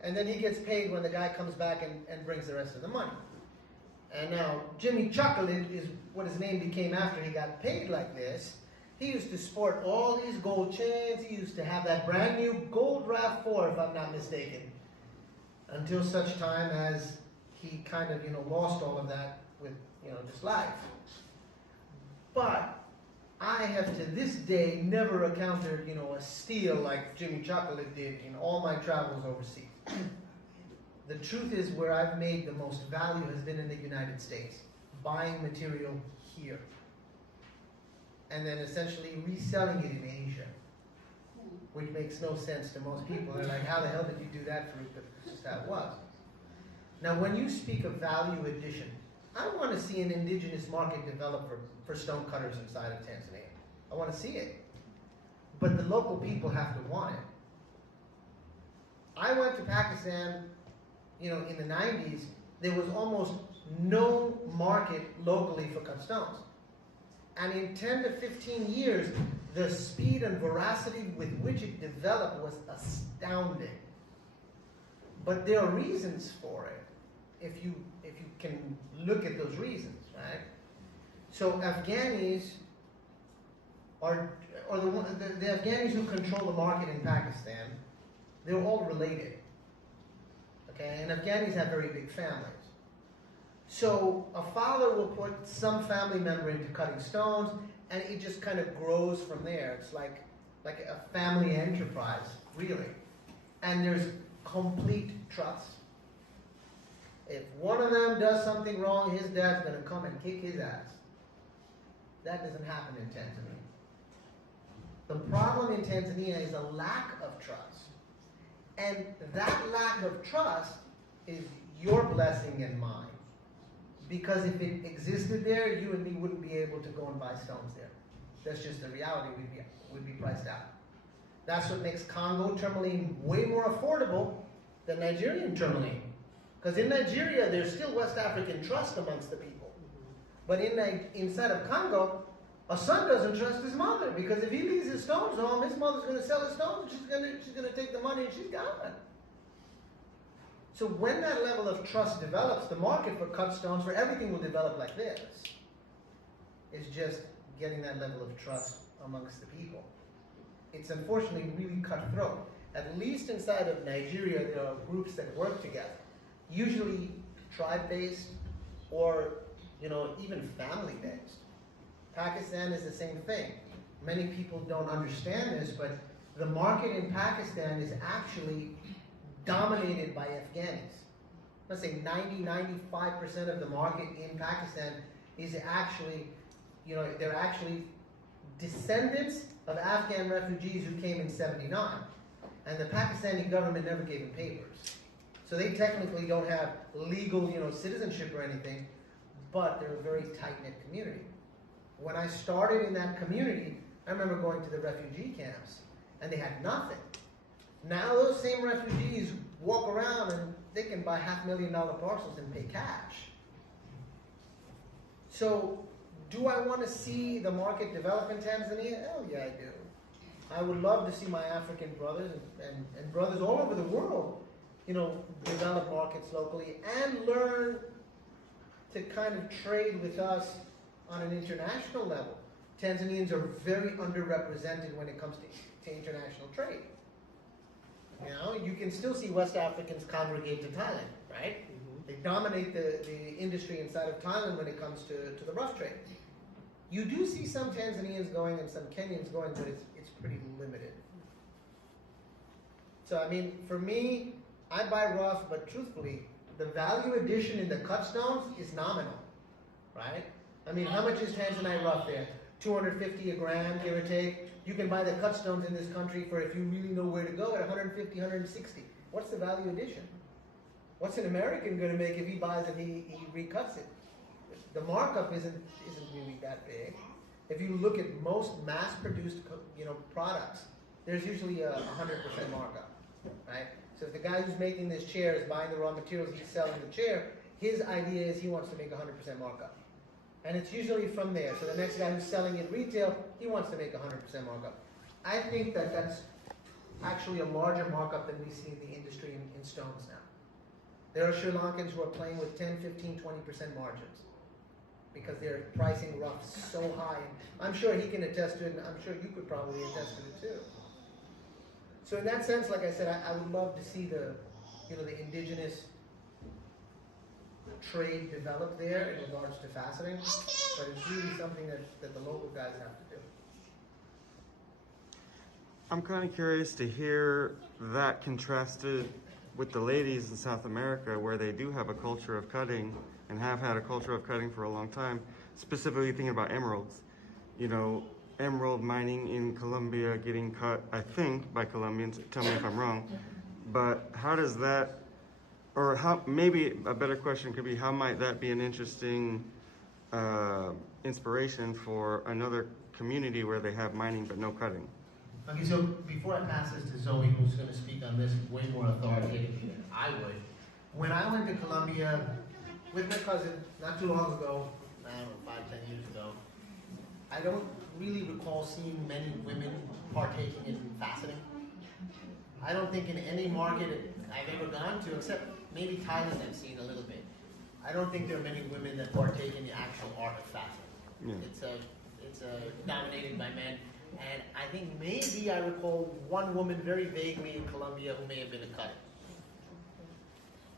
And then he gets paid when the guy comes back and brings the rest of the money. And now, Jimmy Chocolate is what his name became after he got paid like this. He used to sport all these gold chains. He used to have that brand new gold RAV4, if I'm not mistaken. Until such time as he kind of, lost all of that with, just life. But I have to this day never encountered, you know, a steal like Jimmy Chocolate did in all my travels overseas. The truth is, where I've made the most value has been in the United States, buying material here, and then essentially reselling it in Asia, which makes no sense to most people. They're like, how the hell did you do that, Farooq? But it's just how it was. Now, when you speak of value addition, I want to see an indigenous market develop for stone cutters inside of Tanzania. I want to see it. But the local people have to want it. I went to Pakistan, you know, in the 90s. There was almost no market locally for cut stones. And in 10 to 15 years, the speed and veracity with which it developed was astounding. But there are reasons for it, if you can look at those reasons, right? So Afghanis are, or the Afghanis who control the market in Pakistan, they're all related, okay? And Afghanis have very big families. So a father will put some family member into cutting stones, and it just kind of grows from there. It's like a family enterprise, really. And there's complete trust. If one of them does something wrong, his dad's going to come and kick his ass. That doesn't happen in Tanzania. The problem in Tanzania is a lack of trust. And that lack of trust is your blessing and mine. Because if it existed there, you and me wouldn't be able to go and buy stones there. That's just the reality. We'd be priced out. That's what makes Congo tourmaline way more affordable than Nigerian tourmaline. Because in Nigeria, there's still West African trust amongst the people. But inside of Congo, a son doesn't trust his mother, because if he leaves his stones home, his mother's going to sell his stones, and she's going to take the money, and she's gone. So when that level of trust develops, the market for cut stones, for everything will develop like this. It's just getting that level of trust amongst the people. It's unfortunately really cutthroat. At least inside of Nigeria, there are groups that work together, usually tribe-based or, you know, even family-based. Pakistan is the same thing. Many people don't understand this, but the market in Pakistan is actually dominated by Afghanis. Let's say 90–95% of the market in Pakistan is actually, you know, they're actually descendants of Afghan refugees who came in '79. And the Pakistani government never gave them papers. So they technically don't have legal, you know, citizenship or anything, but they're a very tight-knit community. When I started in that community, I remember going to the refugee camps, and they had nothing. Now those same refugees walk around and they can buy $500,000 parcels and pay cash. So, do I want to see the market develop in Tanzania? Hell yeah, I do. I would love to see my African brothers and brothers all over the world, you know, develop markets locally and learn to kind of trade with us on an international level. Tanzanians are very underrepresented when it comes to international trade. You know, you can still see West Africans congregate to Thailand, right? They dominate the industry inside of Thailand when it comes to the rough trade. You do see some Tanzanians going and some Kenyans going, but it's pretty limited. So, I mean, for me, I buy rough, but truthfully, the value addition in the cut stones is nominal, right? I mean, how much is Tanzanite rough there? 250 a gram, give or take. You can buy the cut stones in this country for, if you really know where to go, at 150, 160. What's the value addition? What's an American going to make if he buys and he recuts it? The markup isn't really that big. If you look at most mass-produced, you know, products, there's usually a 100% markup, right? So if the guy who's making this chair is buying the raw materials, he's selling the chair, his idea is he wants to make 100% markup. And it's usually from there. So the next guy who's selling it retail, he wants to make 100% markup. I think that that's actually a larger markup than we see in the industry in stones now. There are Sri Lankans who are playing with 10, 15, 20% margins because they're pricing rough so high. I'm sure he can attest to it, and I'm sure you could probably attest to it too. So in that sense, like I said, I would love to see the indigenous trade developed there in regards to faceting, but it's really something that the local guys have to do. I'm kind of curious to hear that contrasted with the ladies in South America, where they do have a culture of cutting and have had a culture of cutting for a long time, specifically thinking about emeralds. You know, emerald mining in Colombia getting cut, I think, by Colombians. Tell me if I'm wrong. But how does that, or how, maybe a better question could be, how might that be an interesting inspiration for another community where they have mining but no cutting? Okay, so before I pass this to Zoe, who's going to speak on this way more authoritatively than I would, when I went to Colombia with my cousin not too long ago, I don't know, 5-10 years ago, I don't really recall seeing many women partaking in faceting. I don't think in any market I've ever gone to, except maybe Thailand I've seen a little bit. I don't think there are many women that partake in the actual art of faceting. Yeah. It's dominated by men. And I think maybe I recall one woman very vaguely in Colombia who may have been a cutter.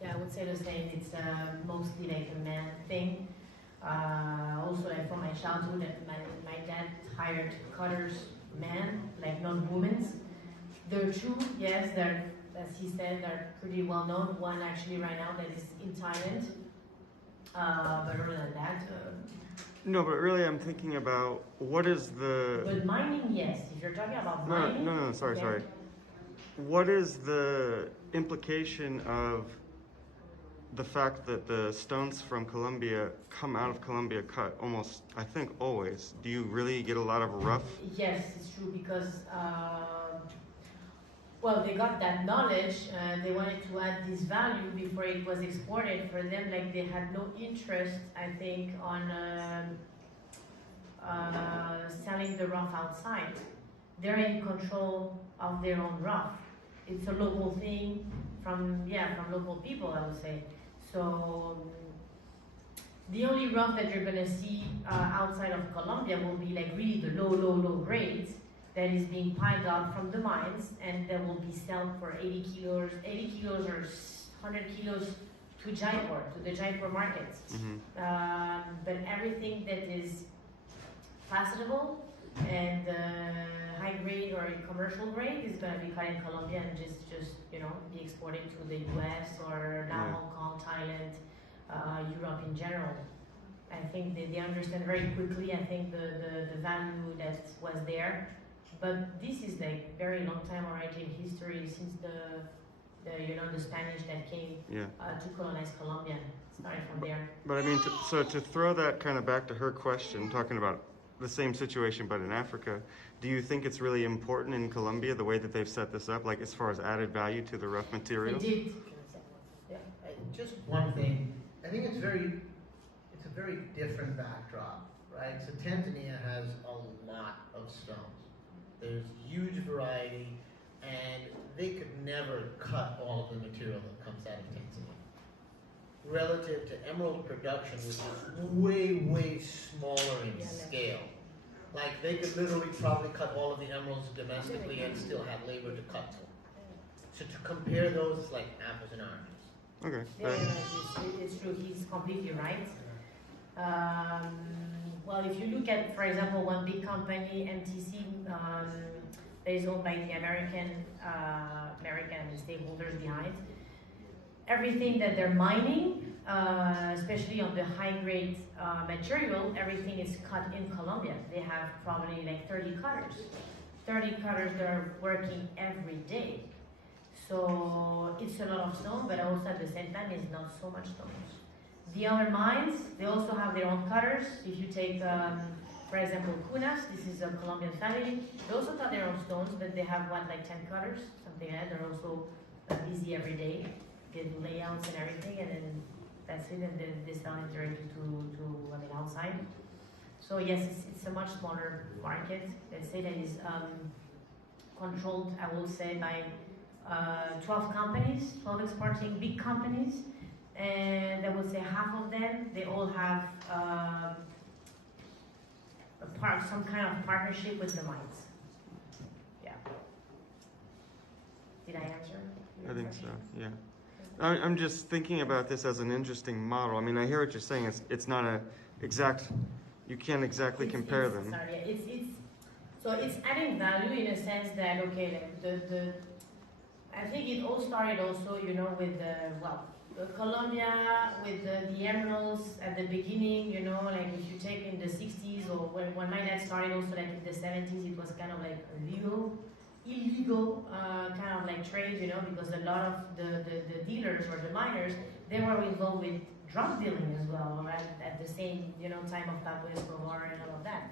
Yeah, I would say the same. It's mostly like a man thing. Also, like from my childhood, my dad hired cutters, men, like not women's. There are two, yes, they're, as he said, they're pretty well known. One actually right now that is in Thailand. But other than that, no, but really I'm thinking about what is the... But mining, yes. If you're talking about mining... No, sorry. What is the implication of the fact that the stones from Colombia come out of Colombia cut almost, I think, always? Do you really get a lot of rough? Yes, it's true because, well, they got that knowledge, they wanted to add this value before it was exported. For them, like, they had no interest, I think, on selling the rough outside. They're in control of their own rough. It's a local thing from local people, I would say. So the only rough that you're gonna see outside of Colombia will be like really the low grades that is being piled up from the mines, and that will be sold for 80 kilos or 100 kilos to Jaipur, to the Jaipur markets. Mm-hmm. But everything that is facetable and high grade or commercial grade is going to be cut in Colombia and just be exported to the US or now Hong Kong, Thailand, Europe in general. I think they understand very quickly, I think, the value that was there. But this is like very long time already in history, since the Spanish that came to colonize Colombia. Started from there. But I mean, to throw that kind of back to her question, talking about the same situation but in Africa, do you think it's really important in Colombia the way that they've set this up, like as far as added value to the rough materials? They did. Yeah, just one thing. I think it's a very different backdrop, right? So Tanzania has a lot of stones. There's huge variety, and they could never cut all of the material that comes out of Tanzania. Relative to emerald production, which is way smaller in scale. Like, they could literally probably cut all of the emeralds domestically and still have labor to cut them. So to compare those, it's like apples and oranges. Okay. Yeah, it's true. He's completely right. Well, if you look at, for example, one big company, MTC, that is owned by the American stakeholders behind. Everything that they're mining, especially on the high-grade material, everything is cut in Colombia. They have probably like 30 cutters. 30 cutters that are working every day. So it's a lot of stone, but also at the same time, it's not so much stones. The other mines, they also have their own cutters. If you take, for example, Cunas, this is a Colombian family. They also cut their own stones, but they have like 10 cutters, something like that. They're also busy every day, get layouts and everything, and then that's it, and then they sell it directly to outside. So yes, it's a much smaller market. Let's say that is controlled, I will say, by 12 companies, 12 exporting big companies. And I would say half of them, they all have some kind of partnership with the mines. Yeah. Did I answer? I think so, yeah. I'm just thinking about this as an interesting model. I mean, I hear what you're saying. It's not a exact. You can't exactly compare them. Sorry, so it's adding value in a sense that okay, like the I think it all started also, you know, with Colombia, with the emeralds at the beginning, you know, like if you take in the 60s or when my dad started also like in the 70s, it was kind of like illegal kind of like trade, you know, because a lot of the dealers or the miners, they were involved with drug dealing as well, right? At the same, you know, time of Pablo Escobar and all of that.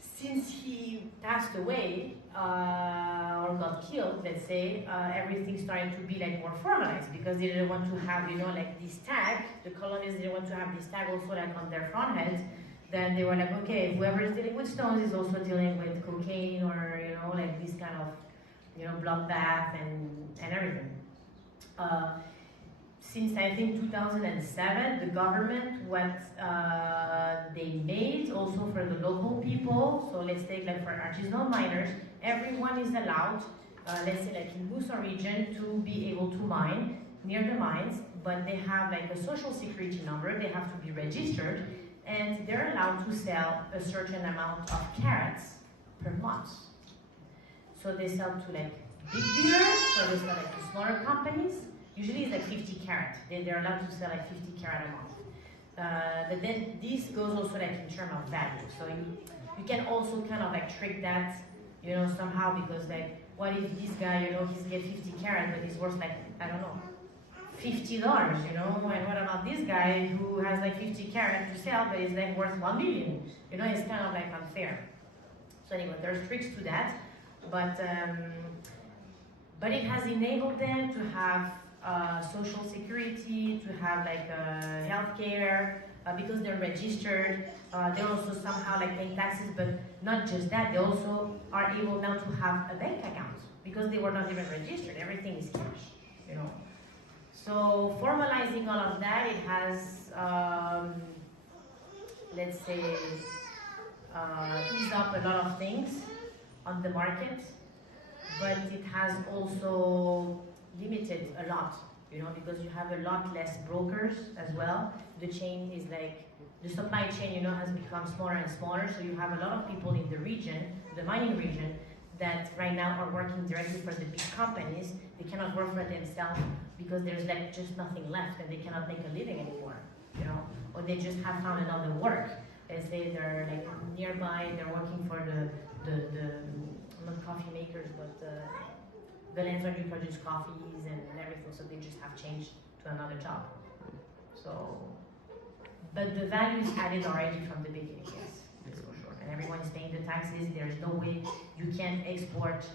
Since he passed away or got killed, let's say, everything started to be like more formalized because they didn't want to have, you know, like this tag. The Colombians didn't want to have this tag also like on their front heads. Then they were like, okay, whoever is dealing with stones is also dealing with cocaine or, you know, like this kind of, you know, bloodbath and everything. Since I think 2007, the government, what they made also for the local people, so let's take like for artisanal miners, everyone is allowed, let's say like in Musa region, to be able to mine near the mines, but they have like a social security number, they have to be registered, and they're allowed to sell a certain amount of carats per month. So they sell to like big dealers, so they sell like to smaller companies. Usually it's like 50 carat. They're allowed to sell like 50 carat a month. But then this goes also like in terms of value. So you can also kind of like trick that, you know, somehow because like, what if this guy, you know, he's get 50 carat, but he's worth like, I don't know, $50, you know? And what about this guy who has like 50 carat to sell, but is like worth 1 million? You know, it's kind of like unfair. So anyway, there's tricks to that, but it has enabled them to have social security, to have like healthcare, because they're registered. They're also somehow like paying taxes, but not just that, they also are able now to have a bank account because they were not even registered. Everything is cash, you know. So formalizing all of that, it has, let's say, eased up a lot of things on the market, but it has also limited a lot, you know, because you have a lot less brokers as well. The chain is like, the supply chain, you know, has become smaller and smaller, so you have a lot of people in the region, the mining region, that right now are working directly for the big companies. They cannot work for themselves because there's like just nothing left and they cannot make a living anymore, you know, or they just have found another work. Let's say they're like nearby, they're working for the not coffee makers, but the lands where you produce coffees and everything, so they just have changed to another job. So, but the value is added already from the beginning, yes, that's for sure. And everyone is paying the taxes. There's no way you can export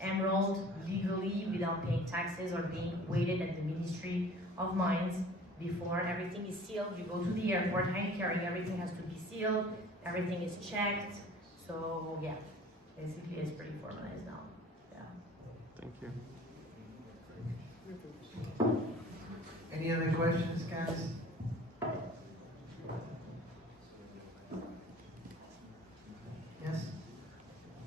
emerald legally without paying taxes or being weighted at the Ministry of Mines before. Everything is sealed. You go to the airport, hand carrying, everything has to be sealed, everything is checked. So yeah, basically it's pretty formalized now. Yeah. Thank you. Any other questions, guys? Yes?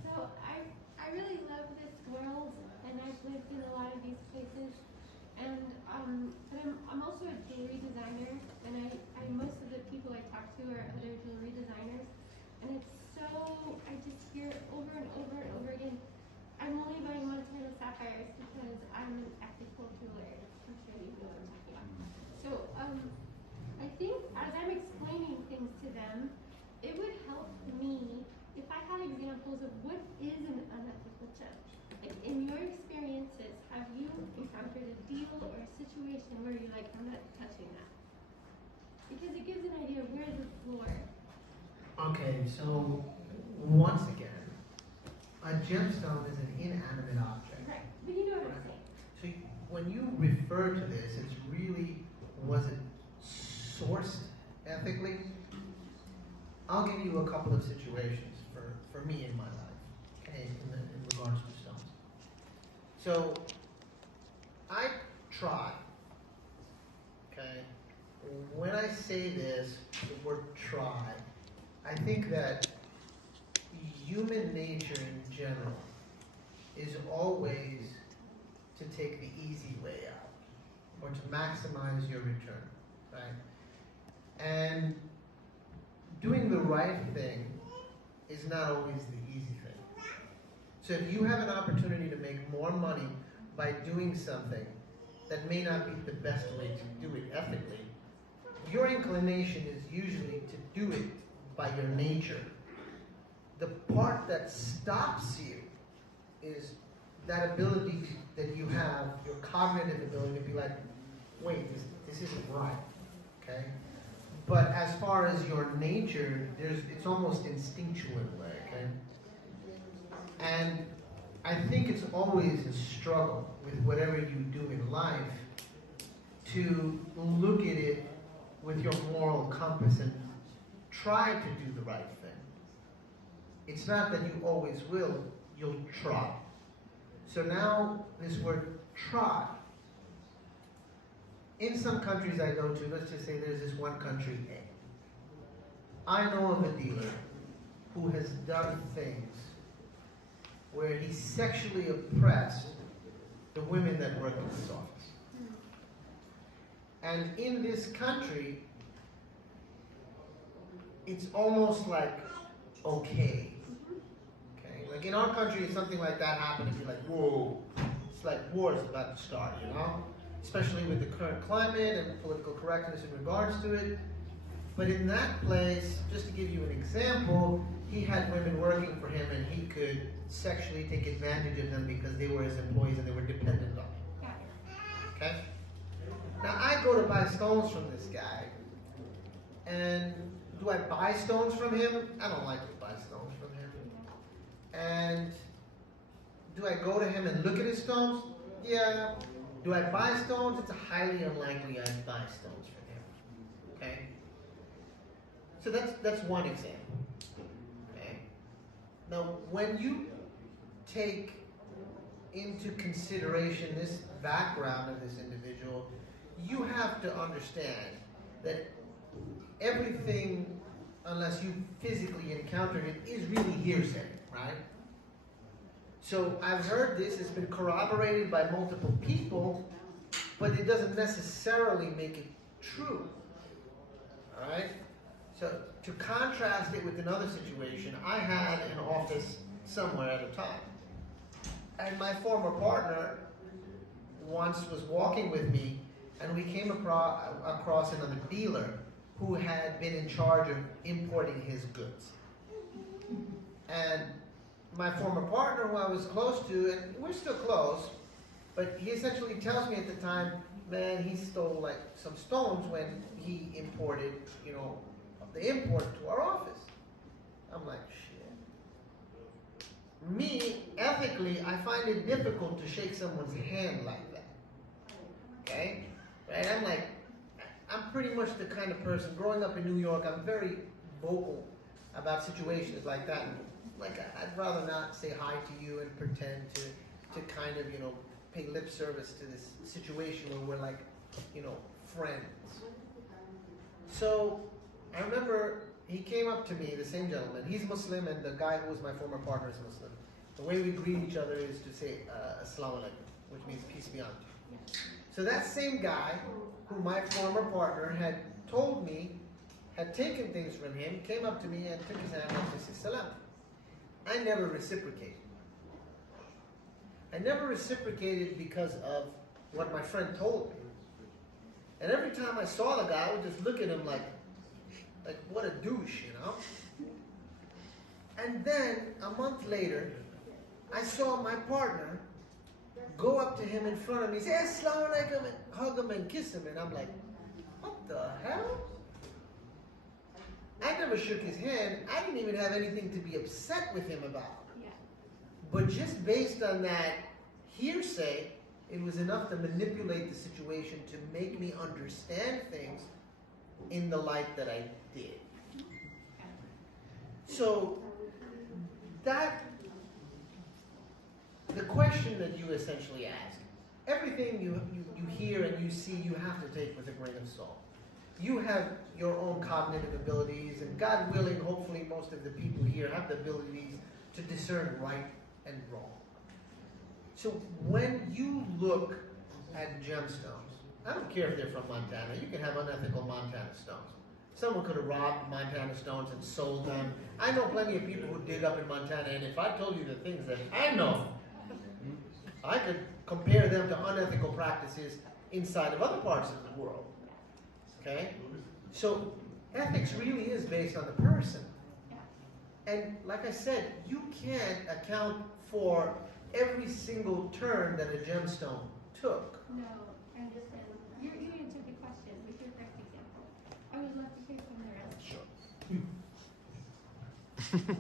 So I really love this world, and I've lived in a lot of these places, and but I'm also a jewelry designer, and I most of the people I talk to are other jewelry designers, and it's so, I just hear over and over and over again, I'm only buying Montana sapphires because I'm an ethical jeweler. I'm sure you know what I'm talking about. So I think as I'm explaining things to them, it would help me if I had examples of what is an unethical gem. Like in your experiences, have you encountered a deal or a situation where you're like, I'm not touching that? Because it gives an idea of where's the floor. Okay, so once again, a gemstone is an inanimate object. Right, but you know what I'm saying. So when you refer to this, it's really, was it sourced ethically? I'll give you a couple of situations for me in my life, okay, in regards to stones. So I try, okay, when I say this, the word try, I think that human nature in general is always to take the easy way out or to maximize your return, right? And doing the right thing is not always the easy thing. So if you have an opportunity to make more money by doing something that may not be the best way to do it ethically, your inclination is usually to do it by your nature. The part that stops you is that ability that you have, your cognitive ability to be like, wait, this isn't right, okay? But as far as your nature, it's almost instinctual in a way, okay? And I think it's always a struggle with whatever you do in life to look at it with your moral compass and try to do the right thing. It's not that you always will, you'll try. So now this word try. In some countries I go to, let's just say there's this one country A. I know of a dealer who has done things where he sexually oppressed the women that work in his office. And in this country, it's almost like okay. Okay? Like in our country, if something like that happened, it'd be like, whoa. It's like war is about to start, you know? Especially with the current climate and political correctness in regards to it. But in that place, just to give you an example, he had women working for him and he could sexually take advantage of them because they were his employees and they were dependent on him. Okay? Now I go to buy stones from this guy, and do I buy stones from him? I don't like to buy stones from him. And do I go to him and look at his stones? Yeah. Do I buy stones? It's highly unlikely I'd buy stones from him. Okay? So that's one example. Okay? Now, when you take into consideration this background of this individual, you have to understand that everything, unless you physically encountered it, is really hearsay, right? So I've heard this, it's been corroborated by multiple people, but it doesn't necessarily make it true. All right? So to contrast it with another situation, I had an office somewhere at a time. And my former partner once was walking with me, and we came across another dealer who had been in charge of importing his goods. And my former partner, who I was close to, and we're still close, but he essentially tells me at the time, man, he stole like some stones when he imported, you know, the import to our office. I'm like, shit. Me, ethically, I find it difficult to shake someone's hand like that. Okay? Right? I'm like, I'm pretty much the kind of person, growing up in New York, I'm very vocal about situations like that. Like, I'd rather not say hi to you and pretend to kind of, you know, pay lip service to this situation where we're like, you know, friends. So, I remember he came up to me, the same gentleman. He's Muslim, and the guy who was my former partner is Muslim. The way we greet each other is to say, Assalamu alaikum, which means peace be on you. So that same guy, who my former partner had told me had taken things from him, came up to me and took his hand and said, Salam. I never reciprocated. I never reciprocated because of what my friend told me. And every time I saw the guy, I would just look at him like what a douche, you know? And then, a month later, I saw my partner go up to him in front of me, say, Assalamu alaikum, and hug him and kiss him. And I'm like, what the hell? I never shook his hand. I didn't even have anything to be upset with him about. Yeah. But just based on that hearsay, it was enough to manipulate the situation to make me understand things in the light that I did. So, the question that you essentially ask, everything you hear and you see, you have to take with a grain of salt. You have your own cognitive abilities, and God willing, hopefully most of the people here have the abilities to discern right and wrong. So when you look at gemstones, I don't care if they're from Montana, you can have unethical Montana stones. Someone could have robbed Montana stones and sold them. I know plenty of people who dig up in Montana, and if I told you the things that I know, I could compare them to unethical practices inside of other parts of the world. Okay? So ethics really is based on the person. And like I said, you can't account for every single turn that a gemstone took. No, I understand. You answered the question with your first example. I would love to hear from the rest. Sure. You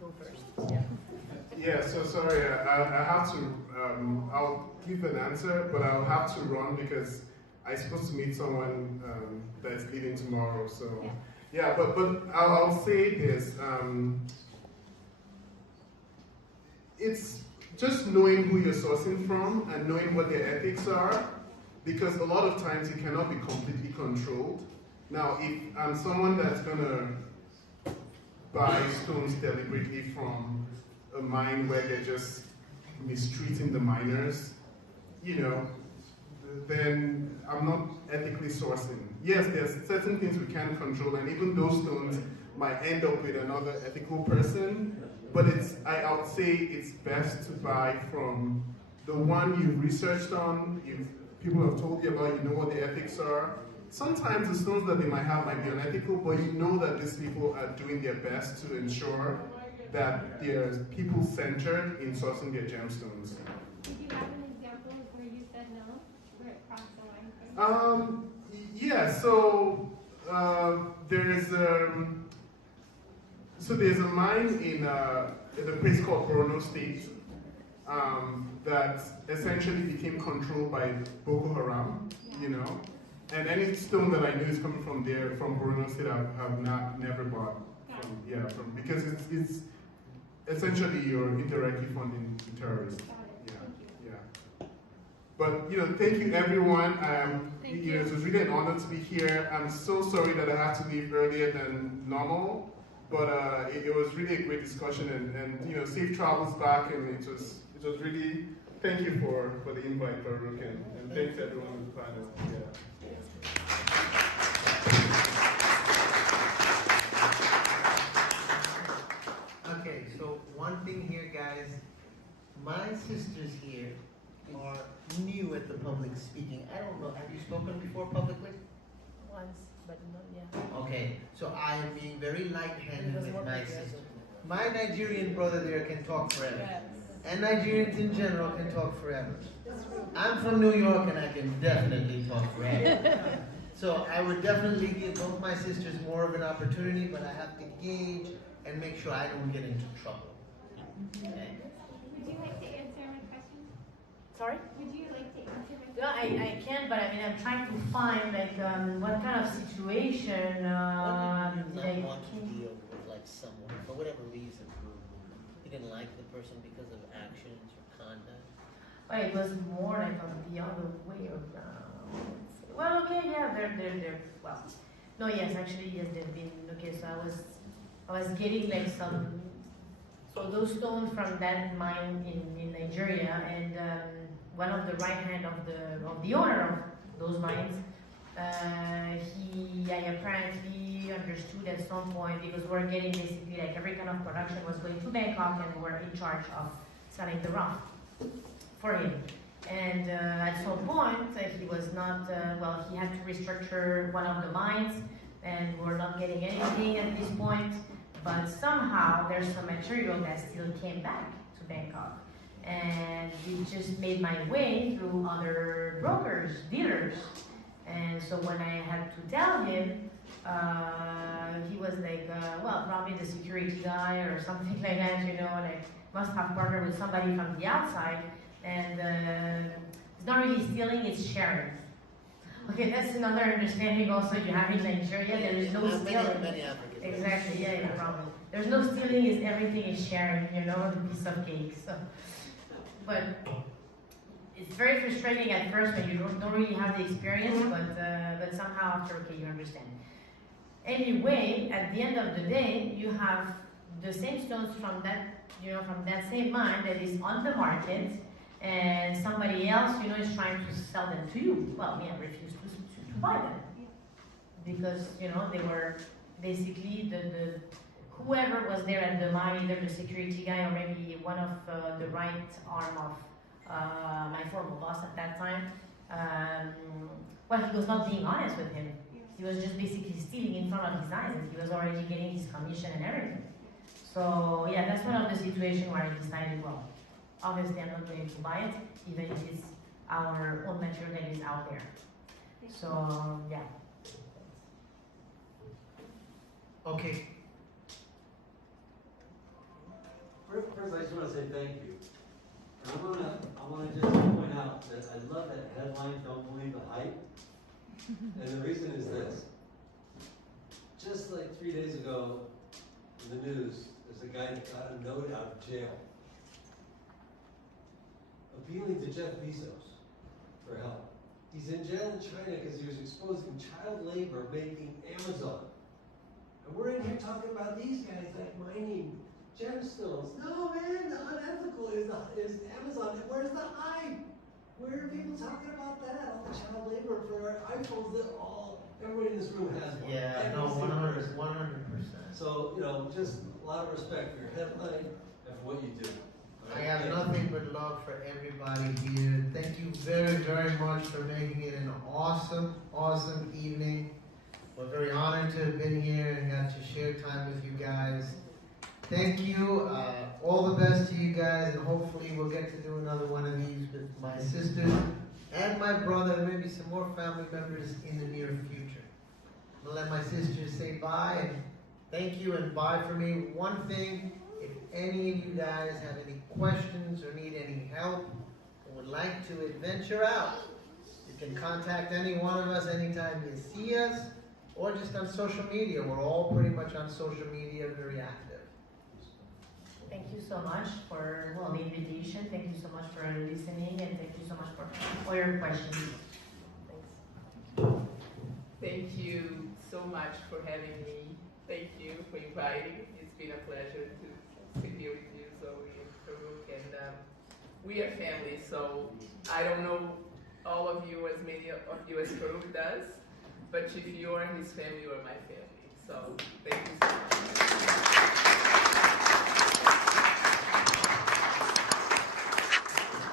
go first. Yeah. Yeah, so sorry, I have to, I'll give an answer, but I'll have to run because I'm supposed to meet someone that's leaving tomorrow, so. Yeah, but I'll say this, it's just knowing who you're sourcing from and knowing what their ethics are, because a lot of times it cannot be completely controlled. Now, if I'm someone that's gonna buy stones deliberately from a mine where they're just mistreating the miners, you know, then I'm not ethically sourcing. Yes, there's certain things we can't control, and even those stones might end up with another ethical person, but I would say it's best to buy from the one you've researched on, people have told you about, you know what the ethics are. Sometimes the stones that they might have might be unethical, but you know that these people are doing their best to ensure that they're people-centered in sourcing their gemstones. Did you have an example of where you said no, where it crossed the line? Yeah, so there's a mine in a place called Borno State that essentially became controlled by Boko Haram, you know, and any stone that I know is coming from there, from Borno State, I've never bought from, because it's essentially you're indirectly funding the terrorists. Yeah. But thank you everyone. It was really an honor to be here. I'm so sorry that I had to leave earlier than normal, but it was really a great discussion, and safe travels back, and it was really, thank you for the invite, Farooq, and thanks everyone on the panel. Okay, so one thing here, guys. My sisters here are new at the public speaking. I don't know, have you spoken before publicly? Once, but not yet. Okay, so I am being very light-handed with my sister. My Nigerian brother there can talk forever. Yes. And Nigerians in general can talk forever. I'm from New York and I can definitely talk forever. So I would definitely give both my sisters more of an opportunity, but I have to gauge and make sure I don't get into trouble. Okay? Would you like to answer my question? Sorry? Would you like to answer my question? Yeah, I can, but I mean, I'm trying to find what kind of situation Not like want to deal with someone for whatever reason. You didn't like the person because of actions or conduct. Well, it was more like on the other way around. Well, okay, yeah, they're well. No, yes, actually, yes, they've been okay. So I was getting so those stones from that mine in Nigeria, and one of the right hand of the owner of those mines, I apparently understood at some point, because we're getting basically like every kind of production was going to Bangkok, and we're in charge of selling the rock for him. And at some point, he was not, he had to restructure one of the mines, and we're not getting anything at this point. But somehow there's some material that still came back to Bangkok. And it just made my way through other brokers, dealers. And so when I had to tell him, he was like, probably the security guy or something like that, like must have partnered with somebody from the outside. And it's not really stealing, it's sharing. Okay, that's another understanding also you have in Nigeria. There is no stealing. Many Africans. Exactly, yeah, probably. There's no stealing, is everything is sharing, the piece of cake. So, but it's very frustrating at first when you don't really have the experience, but somehow after, okay, you understand. Anyway, at the end of the day, you have the same stones from that, from that same mine that is on the market, and somebody else, is trying to sell them to you. Well, me, I refuse to buy them because they were basically the whoever was there at the mine, either the security guy or maybe one of the right arm of my former boss at that time. Well, he was not being honest with him. He was just basically stealing in front of his eyes, and he was already getting his commission and everything. So yeah, that's one of the situations where I decided, well, obviously I'm not going to buy it, even if it's our own material that is out there. So yeah. Okay. First, I just want to say thank you. And I want to just point out that I love that headline, "Don't believe the hype." And the reason is this. Just like 3 days ago in the news, there's a guy that got a note out of jail appealing to Jeff Bezos for help. He's in jail in China because he was exposing child labor making Amazon. And we're in here talking about these guys like mining gemstones. No, man, the unethical is Amazon. Where's the hype? Where are people talking about that? All the child labor for our iPhones that everybody in this room has one. Yeah, no, 100%. So, just a lot of respect for your headline and for what you do. I have nothing but love for everybody here. Thank you very, very much for making it an awesome, awesome evening. We're very honored to have been here and got to share time with you guys. Thank you. All the best to you guys, and hopefully we'll get to do another one of these with my sisters and my brother, and maybe some more family members in the near future. I'm gonna let my sisters say bye, and thank you and bye for me. One thing, if any of you guys have any questions or need any help or would like to adventure out, you can contact any one of us anytime you see us, or just on social media. We're all pretty much on social media, very active. Thank you so much for the invitation. Thank you so much for listening, and thank you so much for all your questions. Thanks. Thank you so much for having me. Thank you for inviting. It's been a pleasure to sit here with you, Zoe and Farooq, and we are family. So I don't know all of you as many of you as Farooq does, but if you are his family, you are my family. So thank you so much.